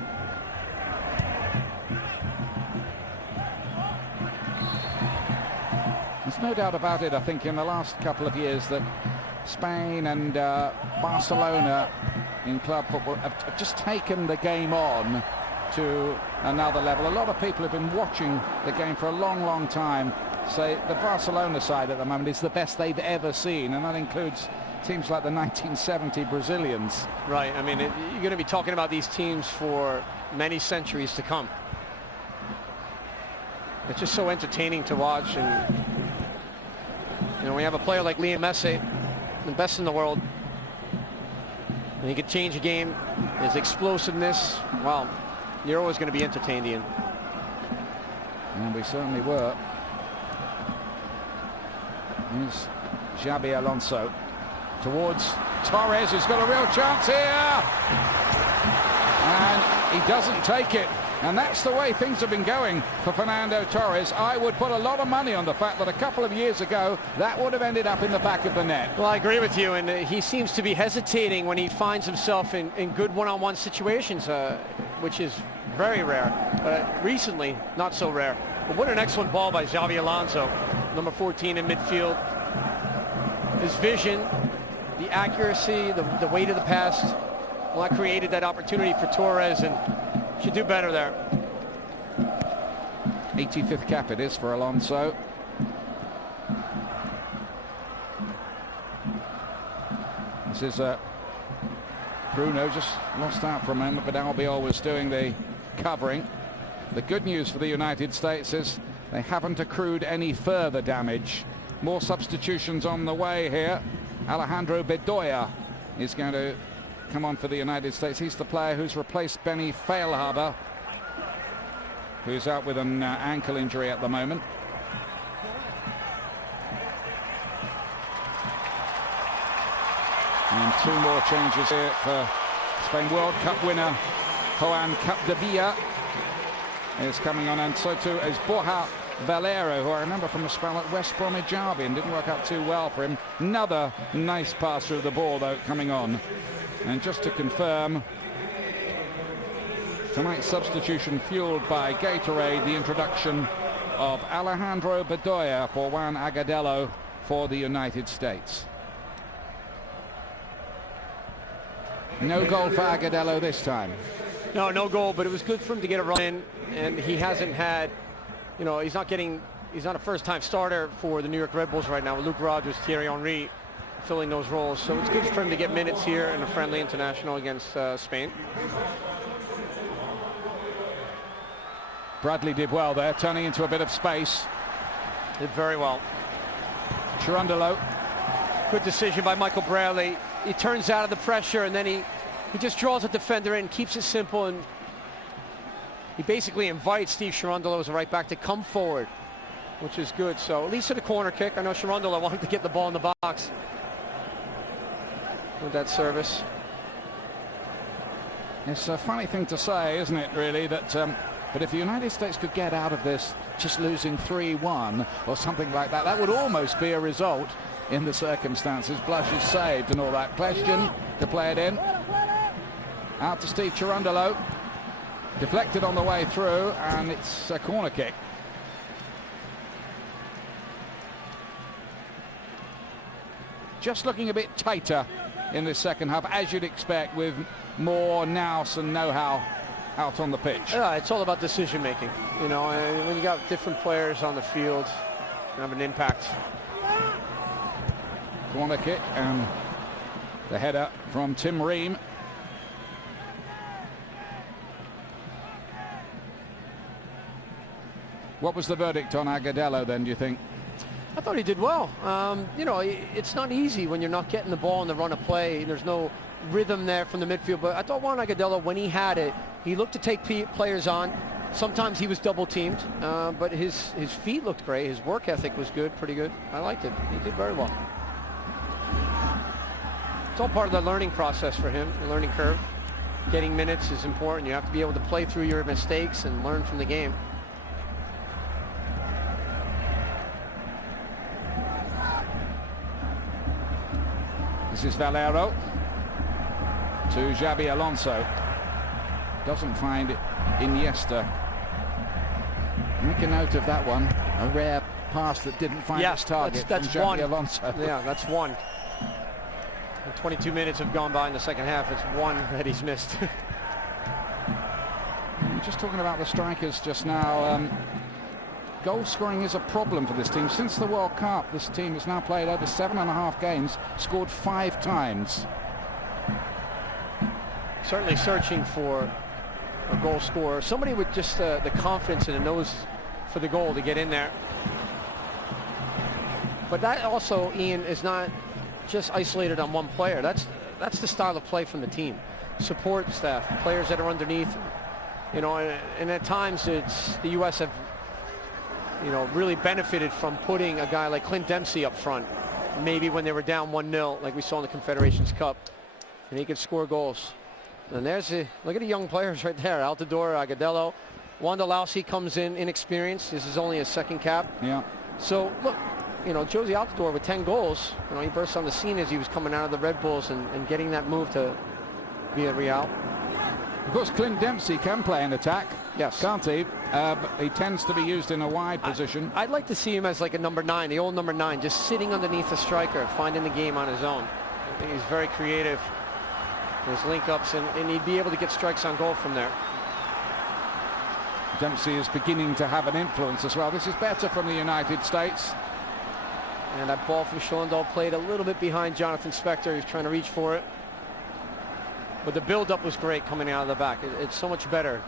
There's no doubt about it, I think, in the last couple of years that Spain and Barcelona in club football have just taken the game on to another level. A lot of people have been watching the game for a long, long time say the Barcelona side at the moment is the best they've ever seen, and that includes teams like the 1970 Brazilians. Right, I mean, you're going to be talking about these teams for many centuries to come. It's just so entertaining to watch, and you know, we have a player like Lionel Messi, the best in the world, and he could change a game. His explosiveness, well, you're always going to be entertained, Ian. And we certainly were. Here's Xabi Alonso towards Torres, who's got a real chance here, and he doesn't take it. And that's the way things have been going for Fernando Torres. I would put a lot of money on the fact that a couple of years ago that would have ended up in the back of the net. Well, I agree with you, and he seems to be hesitating when he finds himself in good one-on-one situations, which is very rare. Recently, not so rare. But what an excellent ball by Xabi Alonso, number 14 in midfield. His vision, the accuracy, the weight of the pass, well, that created that opportunity for Torres, and should do better there. 85th cap it is for Alonso. This is Bruno just lost out for a moment, but Albiol was doing the covering. The good news for the United States is they haven't accrued any further damage. More substitutions on the way here. Alejandro Bedoya is going to come on for the United States. He's the player who's replaced Benny Feilhaber, who's out with an ankle injury at the moment. And 2 more changes here for Spain. World Cup winner Joan Capdevila is coming on, and so too is Borja Valero, who I remember from a spell at West Bromwich Albion. Didn't work out too well for him. Another nice passer of the ball, though, coming on. And just to confirm, tonight's substitution fueled by Gatorade, the introduction of Alejandro Bedoya for Juan Agudelo for the United States. No goal for Agudelo this time. No goal, but it was good for him to get a run in, and he hasn't had, you know, he's not a first-time starter for the New York Red Bulls right now with Luke Rogers, Thierry Henry filling those roles. So it's good for him to get minutes here in a friendly international against Spain. Bradley did well there, turning into a bit of space. Did very well. Cherundolo. Good decision by Michael Bradley. He turns out of the pressure, and then he just draws a defender in, keeps it simple, and he basically invites Steve Cherundolo as a right back to come forward, which is good. So at least at a corner kick. I know Cherundolo wanted to get the ball in the box with that service. It's a funny thing to say, isn't it, really, that but if the United States could get out of this just losing 3-1 or something like that, that would almost be a result in the circumstances. Blush is saved and all that. Question to play it in. Out to Steve Cherundolo. Deflected on the way through, and it's a corner kick. Just looking a bit tighter in this second half, as you'd expect, with more nous and know-how out on the pitch. Yeah, it's all about decision making, you know, and when you got different players on the field, you have an impact. Corner kick, and the header from Tim Ream. What was the verdict on Agudelo then, do you think? I thought he did well. You know, it's not easy when you're not getting the ball in the run of play. There's no rhythm there from the midfield, but I thought Juan Agudelo, when he had it, he looked to take players on. Sometimes he was double teamed, but his feet looked great. His work ethic was good, pretty good. I liked it. He did very well. It's all part of the learning process for him, the learning curve. Getting minutes is important. You have to be able to play through your mistakes and learn from the game. This is Valero to Xabi Alonso. Doesn't find Iniesta. Make a note of that one. A rare pass that didn't find its target. That's from Xabi one. Alonso. Yeah, that's one. And 22 minutes have gone by in the second half. It's one that he's missed. We're just talking about the strikers just now. Goal scoring is a problem for this team. Since the World Cup, this team has now played over 7.5 games, scored 5 times. Certainly searching for a goal scorer. Somebody with just the confidence and a nose for the goal to get in there. But that also, Ian, is not just isolated on one player. That's the style of play from the team. Support staff, players that are underneath, you know, and at times it's the U.S. have, you know, really benefited from putting a guy like Clint Dempsey up front, maybe when they were down 1-0, like we saw in the Confederations Cup, and he could score goals. And there's look at the young players right there. Altidore, Agudelo, Wondolowski comes in inexperienced. This is only his second cap. Yeah. So look, you know, Jozy Altidore with 10 goals. You know, he burst on the scene as he was coming out of the Red Bulls and getting that move to Villarreal. Of course, Clint Dempsey can play an attack. Yes. Can't he? But he tends to be used in a wide position. I'd like to see him as like a number 9, the old number 9, just sitting underneath the striker, finding the game on his own. I think he's very creative. His link-ups, and he'd be able to get strikes on goal from there. Dempsey is beginning to have an influence as well. This is better from the United States. And that ball from Cherundolo played a little bit behind Jonathan Spector. He's trying to reach for it. But the build-up was great coming out of the back. It's so much better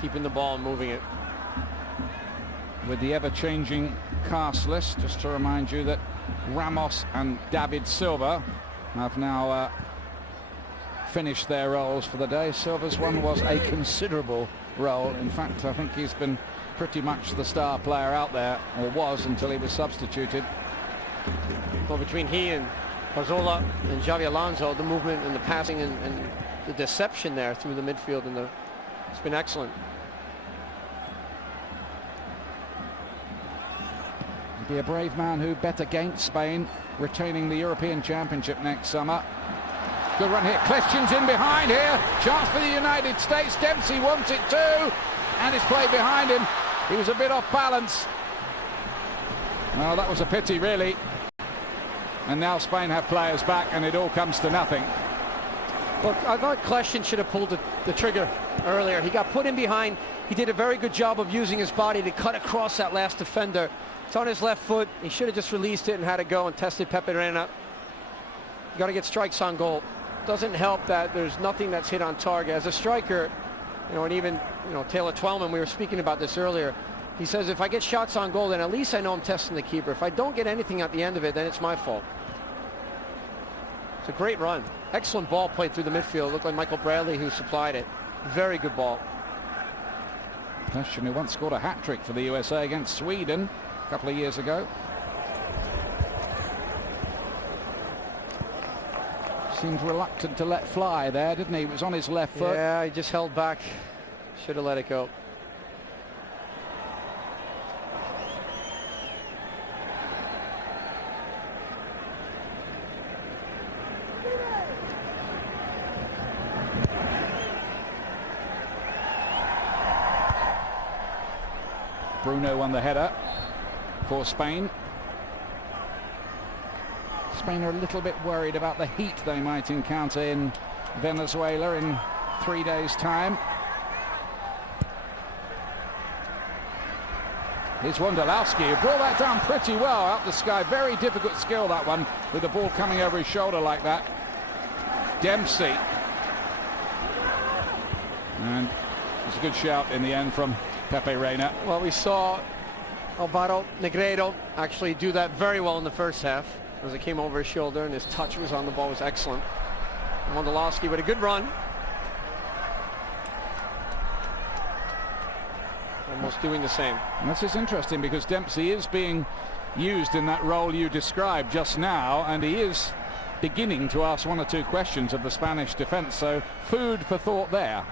keeping the ball and moving it. With the ever-changing cast list, just to remind you that Ramos and David Silva have now finished their roles for the day. Silva's one was a considerable role. In fact, I think he's been pretty much the star player out there, or was until he was substituted. Well, between he and Cazorla and Xabi Alonso, the movement and the passing and the deception there through the midfield, and it's been excellent. He'd be a brave man who bet against Spain retaining the European Championship next summer. Good run here. Questions in behind here. Chance for the United States. Dempsey wants it too, and it's played behind him. He was a bit off balance. Well, that was a pity, really. And now Spain have players back, and it all comes to nothing. Look, I thought Kljestan should have pulled the trigger earlier. He got put in behind. He did a very good job of using his body to cut across that last defender. It's on his left foot. He should have just released it and had it go and tested Pepe Reina. You got to get strikes on goal. Doesn't help that there's nothing that's hit on target. As a striker, and even, Taylor Twellman, we were speaking about this earlier. He says, if I get shots on goal, then at least I know I'm testing the keeper. If I don't get anything at the end of it, then it's my fault. It's a great run. Excellent ball played through the midfield. It looked like Michael Bradley who supplied it. Very good ball. Kljestan, who once scored a hat-trick for the USA against Sweden a couple of years ago. Seemed reluctant to let fly there, didn't he? It was on his left foot. Yeah, he just held back. Should have let it go. Bruno won the header for Spain. Spain are a little bit worried about the heat they might encounter in Venezuela in 3 days' time. Here's Wondolowski, who brought that down pretty well out the sky. Very difficult skill, that one, with the ball coming over his shoulder like that. Dempsey. And it's a good shout in the end from Pepe Reina. Well, we saw Alvaro Negredo actually do that very well in the first half, as it came over his shoulder, and his touch was on the ball was excellent. Wondolowski with a good run. Almost doing the same. And this is interesting because Dempsey is being used in that role you described just now, and he is beginning to ask one or two questions of the Spanish defense, so food for thought there.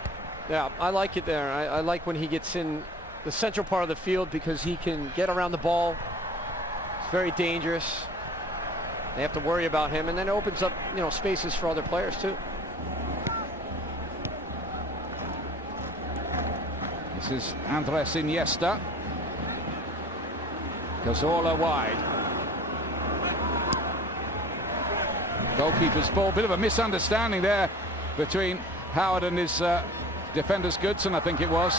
Yeah, I like it there. I like when he gets in the central part of the field because he can get around the ball. It's very dangerous. They have to worry about him, and then it opens up, spaces for other players too. This is Andres Iniesta. Cazorla wide. Goalkeeper's ball. Bit of a misunderstanding there between Howard and his defender's Goodson, I think it was.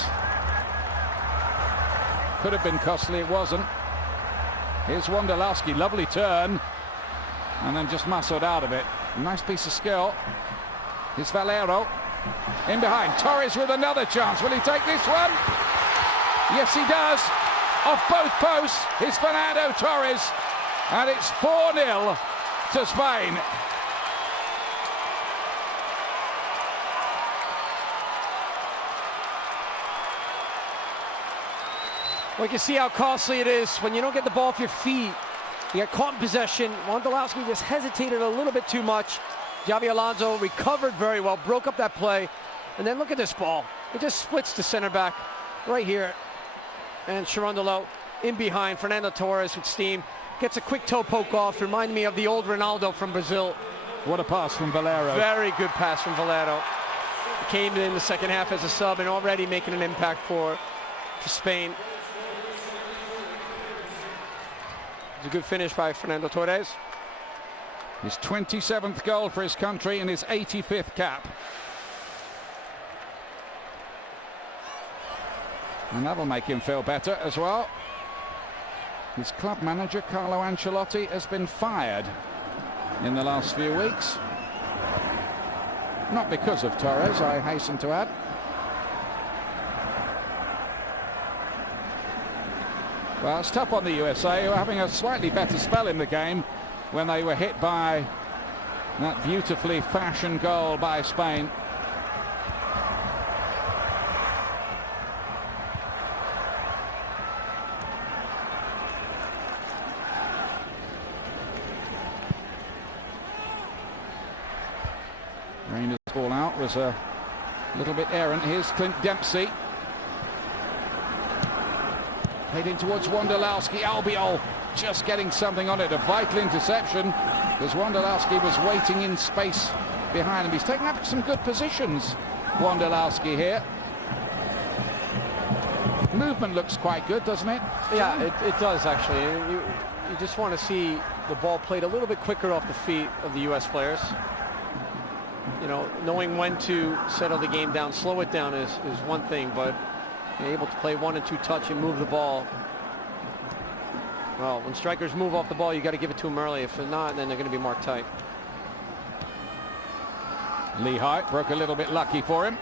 Could have been costly, it wasn't. Here's Wondolowski, lovely turn, and then just muscled out of it. Nice piece of skill. Here's Valero in behind. Torres with another chance. Will he take this one? Yes, he does. Off both posts. It's Fernando Torres, and it's 4-0 to Spain. Well, you can see how costly it is when you don't get the ball off your feet. You get caught in possession. Wondolowski just hesitated a little bit too much. Xabi Alonso recovered very well, broke up that play. And then look at this ball. It just splits the center back right here. And Cherundolo in behind. Fernando Torres with steam. Gets a quick toe poke off. Reminded me of the old Ronaldo from Brazil. What a pass from Valero. Very good pass from Valero. Came in the second half as a sub and already making an impact for Spain. It's a good finish by Fernando Torres. His 27th goal for his country and his 85th cap. And that'll make him feel better as well. His club manager, Carlo Ancelotti, has been fired in the last few weeks. Not because of Torres, I hasten to add. Well, it's tough on the USA, who are having a slightly better spell in the game when they were hit by that beautifully fashioned goal by Spain. As the ball out was a little bit errant. Here's Clint Dempsey. Heading towards Wondolowski. Albiol just getting something on it. A vital interception because Wondolowski was waiting in space behind him. He's taken up some good positions, Wondolowski here. Movement looks quite good, doesn't it? Yeah, it does actually. You just want to see the ball played a little bit quicker off the feet of the U.S. players. You know, knowing when to settle the game down, slow it down is one thing, but being able to play 1 and 2 touch and move the ball. Well, when strikers move off the ball, you got to give it to them early. If they're not, then they're going to be marked tight. Lehigh broke a little bit lucky for him.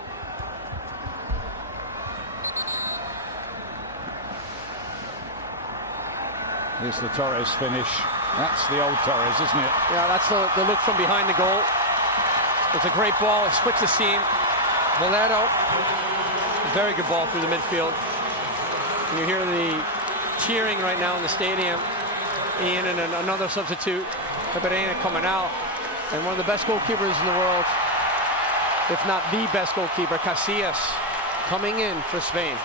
Here's the Torres finish. That's the old Torres, isn't it? Yeah, that's the look from behind the goal. It's a great ball. It switched the seam. Valero, very good ball through the midfield. And you hear the cheering right now in the stadium. Ian and another substitute, Cabrera, coming out. And one of the best goalkeepers in the world, if not the best goalkeeper, Casillas, coming in for Spain.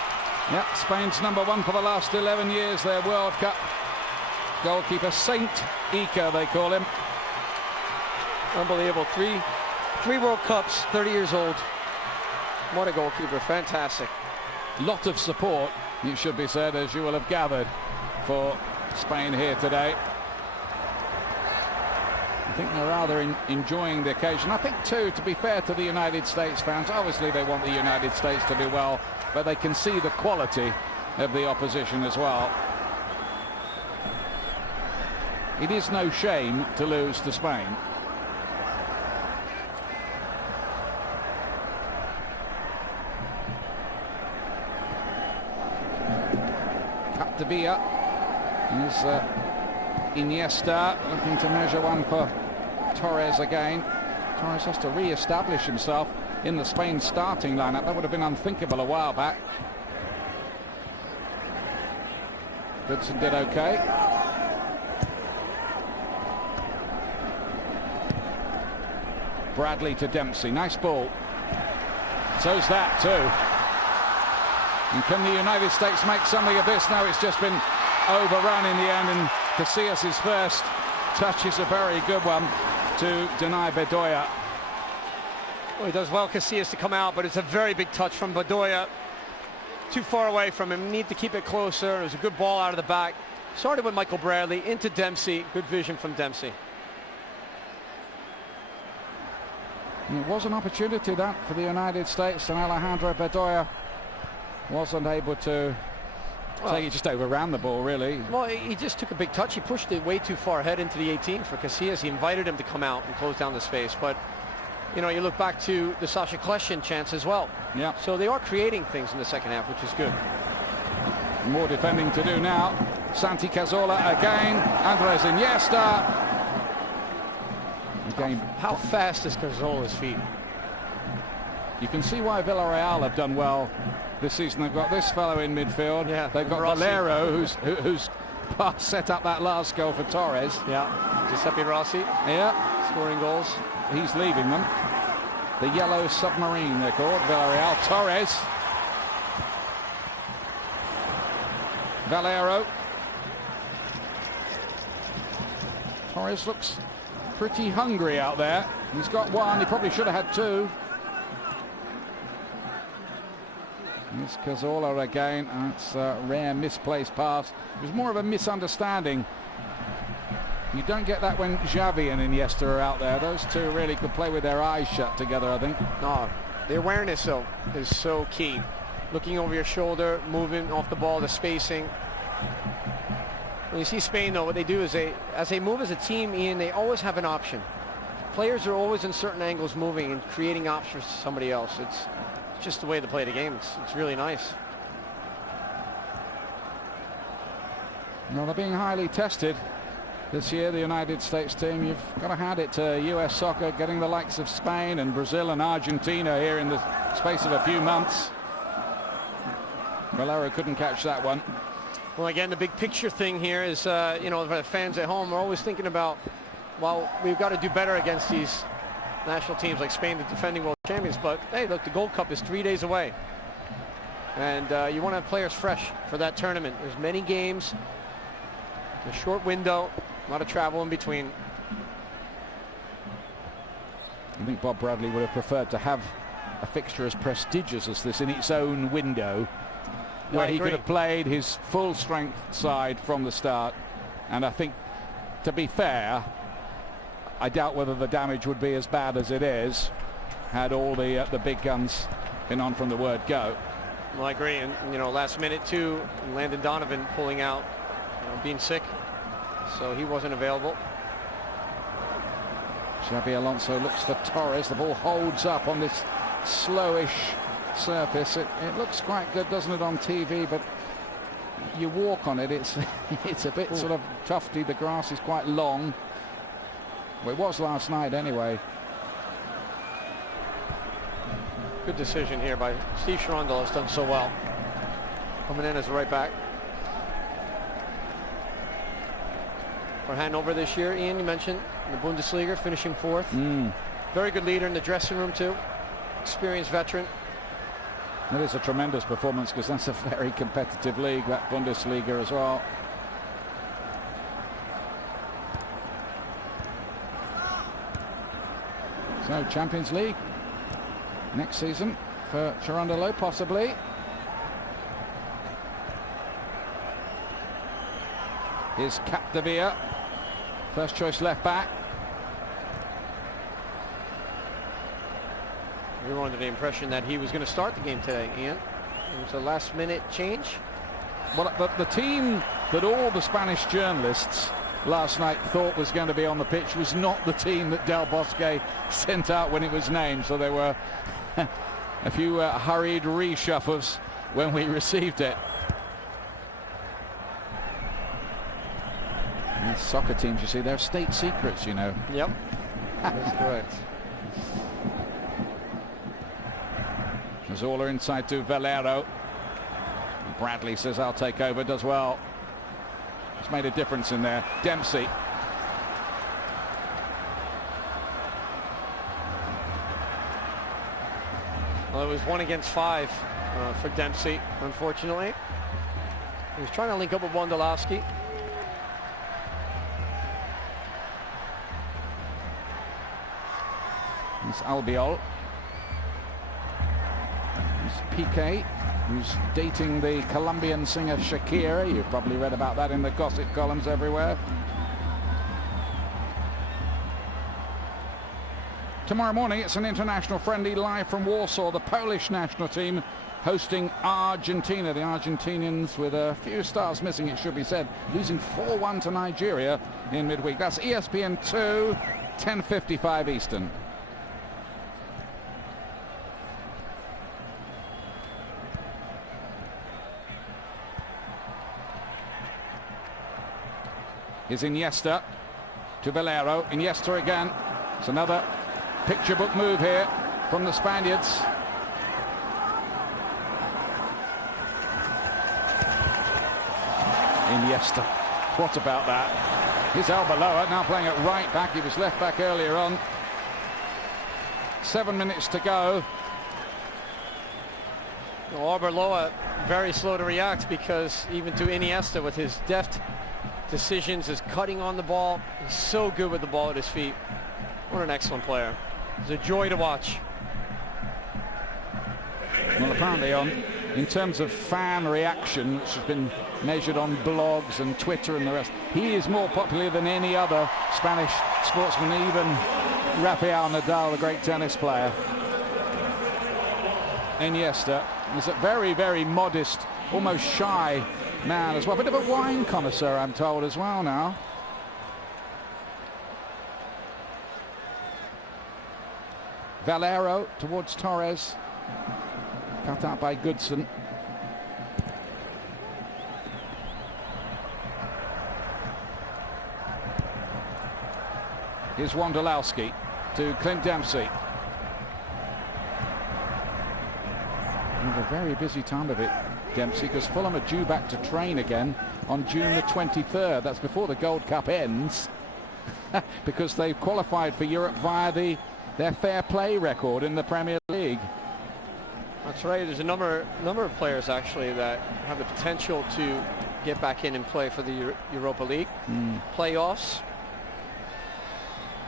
Yep, Spain's #1 for the last 11 years, their World Cup goalkeeper. Saint Iker, they call him. Unbelievable. Three World Cups, 30 years old. What a goalkeeper. Fantastic. Lot of support, it should be said, as you will have gathered, for Spain here today. I think they're rather enjoying the occasion. I think, too, to be fair to the United States fans, obviously they want the United States to do well, but they can see the quality of the opposition as well. It is no shame to lose to Spain. Capdevila. Here's Iniesta looking to measure one for Torres again. Torres has to re-establish himself in the Spain starting lineup. That would have been unthinkable a while back. Goodson did okay. Bradley to Dempsey. Nice ball. So's that too. And can the United States make something of this? No, it's just been overrun in the end, and Casillas' first touch is a very good one to deny Bedoya. Well, he does well, Casillas, to come out, but it's a very big touch from Bedoya. Too far away from him. Need to keep it closer. It was a good ball out of the back. Started with Michael Bradley into Dempsey. Good vision from Dempsey. It was an opportunity that for the United States, and Alejandro Bedoya wasn't able to take it, just overran the ball, really. Well, he just took a big touch. He pushed it way too far ahead into the 18 for Casillas. He invited him to come out and close down the space. But, you know, you look back to the Sacha Kljestan chance as well. Yeah. So they are creating things in the second half, which is good. More defending to do now. Santi Cazorla again. Andres Iniesta. Again. How fast is Cazorla's feet? You can see why Villarreal have done well this season. They've got this fellow in midfield. Yeah, they've got Rossi. Valero, who's set up that last goal for Torres. Yeah, Giuseppe Rossi. Yeah, scoring goals. He's leaving them. The Yellow Submarine, they're called. Villarreal. Torres. Valero. Torres looks pretty hungry out there. He's got one. He probably should have had two. It's Cazorla again. That's a rare misplaced pass. It was more of a misunderstanding. You don't get that when Xavi and Iniesta are out there. Those two really could play with their eyes shut together, I think. No, the awareness, though, is so key. Looking over your shoulder, moving off the ball, the spacing. When you see Spain, though, what they do is as they move as a team, Ian, they always have an option. Players are always in certain angles moving and creating options for somebody else. It's just the way to play the game. It's really nice. Well, they're being highly tested this year, the United States team. You've got to hand it to US soccer, getting the likes of Spain and Brazil and Argentina here in the space of a few months. Valero couldn't catch that one. Well, again, the big picture thing here is, you know, for the fans at home, we're always thinking about, well, we've got to do better against these national teams like Spain, the defending world champions, but hey, look, the Gold Cup is 3 days away. And you want to have players fresh for that tournament. There's many games, a short window, a lot of travel in between. I think Bob Bradley would have preferred to have a fixture as prestigious as this in its own window, where he could have played his full strength side from the start. And I think, to be fair, I doubt whether the damage would be as bad as it is had all the big guns been on from the word go. Well, I agree. And, you know, last minute too, Landon Donovan pulling out, being sick, so he wasn't available. Xabi Alonso looks for Torres. The ball holds up on this slowish surface. It looks quite good, doesn't it, on TV, but you walk on it, it's a bit sort of tufty. The grass is quite long. Well, it was last night anyway. Good decision here by Steve Cherundolo. Has done so well coming in as a right back for Hanover this year. Ian, you mentioned in the Bundesliga, finishing 4th. Very good leader in the dressing room too, experienced veteran. That is a tremendous performance, because that's a very competitive league, that Bundesliga as well. So Champions League next season for Cherundolo, possibly. Here's Capdevila, first choice left back. We were under the impression that he was going to start the game today, Ian. It was a last-minute change. Well, the team that all the Spanish journalists last night thought was going to be on the pitch was not the team that Del Bosque sent out when it was named. So there were a few hurried reshuffles when we received it. These soccer teams, you see, they're state secrets, you know. Yep, that's correct. Mazzola inside to Valero. Bradley says, I'll take over, does well. It's made a difference in there. Dempsey. Well, it was 1 against 5 for Dempsey, unfortunately. He was trying to link up with Wondolowski. It's Albiol. Piqué, who's dating the Colombian singer Shakira. You've probably read about that in the gossip columns everywhere. Tomorrow morning, it's an international friendly live from Warsaw. The Polish national team hosting Argentina. The Argentinians, with a few stars missing, it should be said, losing 4-1 to Nigeria in midweek. That's ESPN 2, 10:55 Eastern. Is Iniesta to Valero. Iniesta again. It's another picture book move here from the Spaniards. Iniesta. What about that? Here's Arbeloa now playing at right back. He was left back earlier on. 7 minutes to go. Well, Arbeloa very slow to react, because even to Iniesta, with his deft decisions, his cutting on the ball, he's so good with the ball at his feet. What an excellent player. It's a joy to watch. Well, apparently in terms of fan reaction, which has been measured on blogs and Twitter and the rest, he is more popular than any other Spanish sportsman, even Rafael Nadal, the great tennis player. Iniesta is a very, very modest, almost shy man as well. Bit of a wine connoisseur, I'm told, as well now. Valero towards Torres. Cut out by Goodson. Here's Wondolowski to Clint Dempsey. And a very busy time of it, Dempsey, because Fulham are due back to train again on June the 23rd. That's before the Gold Cup ends, because they've qualified for Europe via the their fair play record in the Premier League. That's right. There's a number of players actually that have the potential to get back in and play for the Europa League playoffs.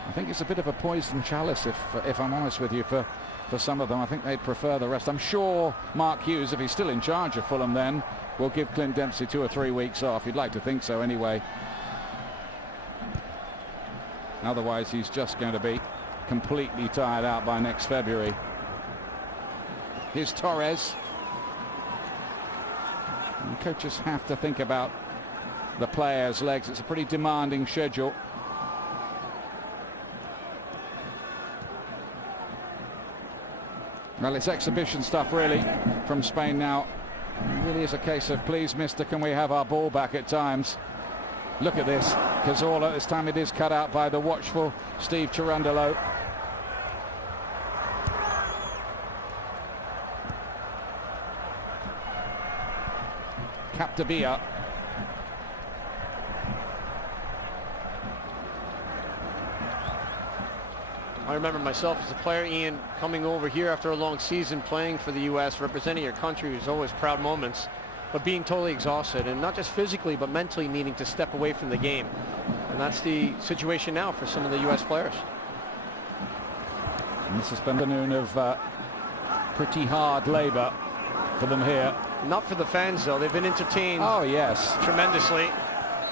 I think it's a bit of a poison chalice, if I'm honest with you, for some of them. I think they'd prefer the rest. I'm sure Mark Hughes, if he's still in charge of Fulham, then will give Clint Dempsey 2 or 3 weeks off. You'd like to think so anyway. Otherwise, he's just going to be completely tired out by next February. Here's Torres. And coaches have to think about the players' legs. It's a pretty demanding schedule. Well, it's exhibition stuff really from Spain now. It really is a case of, please, mister, can we have our ball back at times? Look at this. Cazorla, this time it is cut out by the watchful Steve Cherundolo. Capdevila. I remember myself as a player, Ian, coming over here after a long season playing for the U.S., representing your country was always proud moments, but being totally exhausted, and not just physically, but mentally needing to step away from the game. And that's the situation now for some of the U.S. players. And this has been a noon of pretty hard labor for them here. Not for the fans, though. They've been entertained. Oh, yes. Tremendously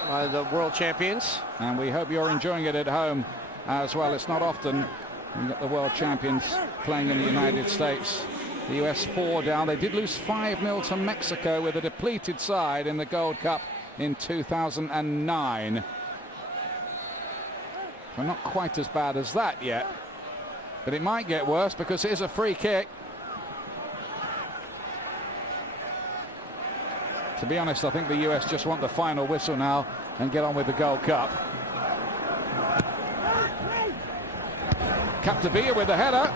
by the world champions. And we hope you're enjoying it at home as well. It's not often you get the world champions playing in the United States. The US 4 down. They did lose 5-0 to Mexico with a depleted side in the Gold Cup in 2009. Well, not quite as bad as that yet, but it might get worse because here's a free kick. To be honest, I think the US just want the final whistle now and get on with the Gold Cup. Capdevila with the header.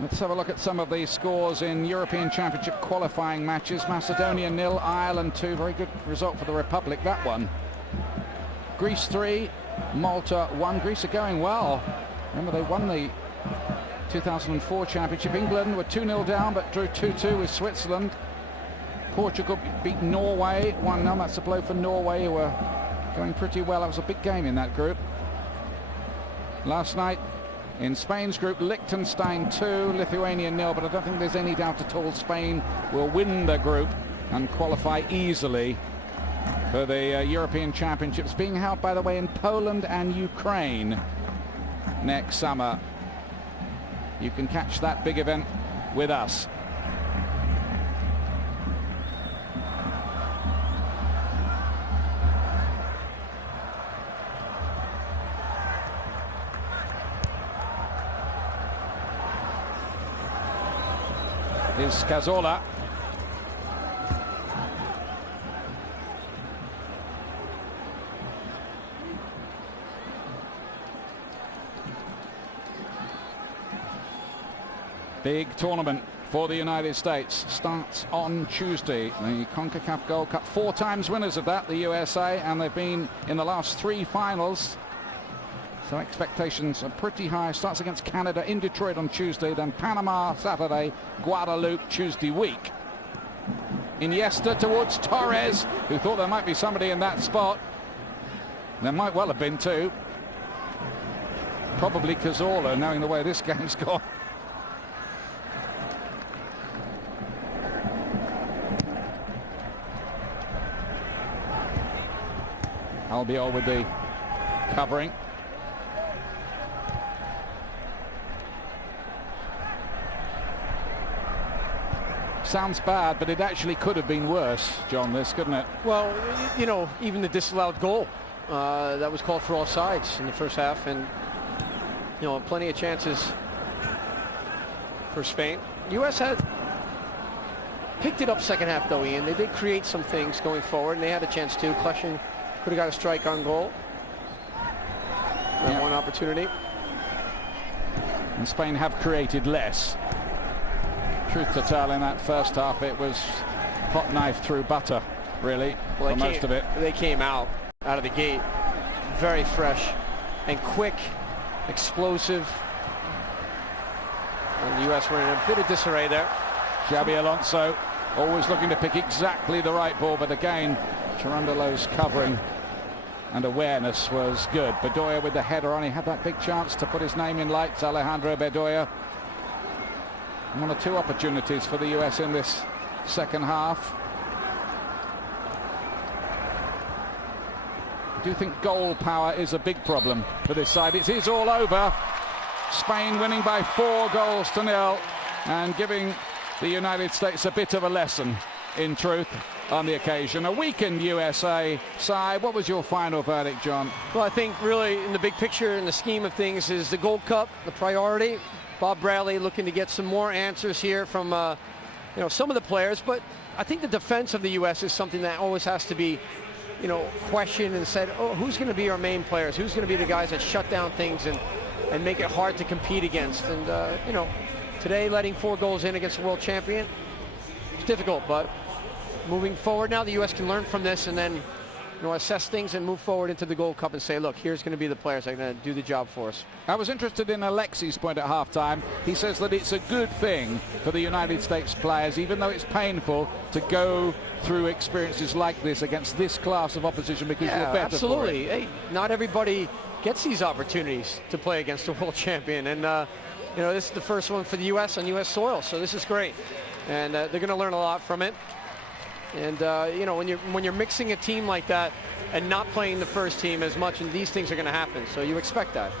Let's have a look at some of the scores in European Championship qualifying matches. Macedonia 0, Ireland 2. Very good result for the Republic, that one. Greece 3, Malta 1. Greece are going well. Remember, they won the 2004 Championship. England were 2-0 down, but drew 2-2 with Switzerland. Portugal beat Norway 1-0. That's a blow for Norway, who were going pretty well. That was a big game in that group. Last night, in Spain's group, Liechtenstein 2, Lithuania 0, but I don't think there's any doubt at all Spain will win the group and qualify easily for the European Championships, being held, by the way, in Poland and Ukraine next summer. You can catch that big event with us. Is Cazorla. Big tournament for the United States. Starts on Tuesday. The CONCACAF Gold Cup, 4 times winners of that, the USA, and they've been in the last 3 finals. So expectations are pretty high. Starts against Canada in Detroit on Tuesday, then Panama Saturday, Guadeloupe Tuesday week. Iniesta towards Torres, who thought there might be somebody in that spot. There might well have been too. Probably Cazorla, knowing the way this game's gone. Albiol with the covering. Sounds bad, but it actually could have been worse, John, this, couldn't it? Well, you know, even the disallowed goal that was called for all sides in the first half, and you know, plenty of chances for Spain. U.S. had picked it up second half though, Ian. They did create some things going forward, and they had a chance too. Clushing could have got a strike on goal. One opportunity. And Spain have created less. Truth to tell, in that first half, it was hot knife through butter really, well, for most of it. They came out of the gate very fresh and quick, explosive. And the U.S. were in a bit of disarray there. Xabi Alonso always looking to pick exactly the right ball, but again, Cherundolo's covering and awareness was good. Bedoya with the header on. He had that big chance to put his name in lights. Alejandro Bedoya. One or two opportunities for the US in this second half. I do think goal power is a big problem for this side. It is all over. Spain winning by 4-0 and giving the United States a bit of a lesson, in truth, on the occasion. A weakened USA side. What was your final verdict, John? Well, I think really in the big picture, in the scheme of things, is the Gold Cup the priority. Bob Bradley looking to get some more answers here from some of the players, but I think the defense of the U.S. is something that always has to be questioned and said, oh, who's going to be our main players? Who's going to be the guys that shut down things and make it hard to compete against? And today letting 4 goals in against the world champion, it's difficult, but moving forward now, the U.S. can learn from this and then assess things and move forward into the Gold Cup and say, look, here's going to be the players that are going to do the job for us. I was interested in Alexi's point at halftime. He says that it's a good thing for the United States players, even though it's painful, to go through experiences like this against this class of opposition, because you're better absolutely. for it. Hey, not everybody gets these opportunities to play against a world champion, and this is the first one for the U.S. on U.S. soil, so this is great, and they're going to learn a lot from it. And when you're mixing a team like that and not playing the first team as much, and these things are going to happen, so you expect that.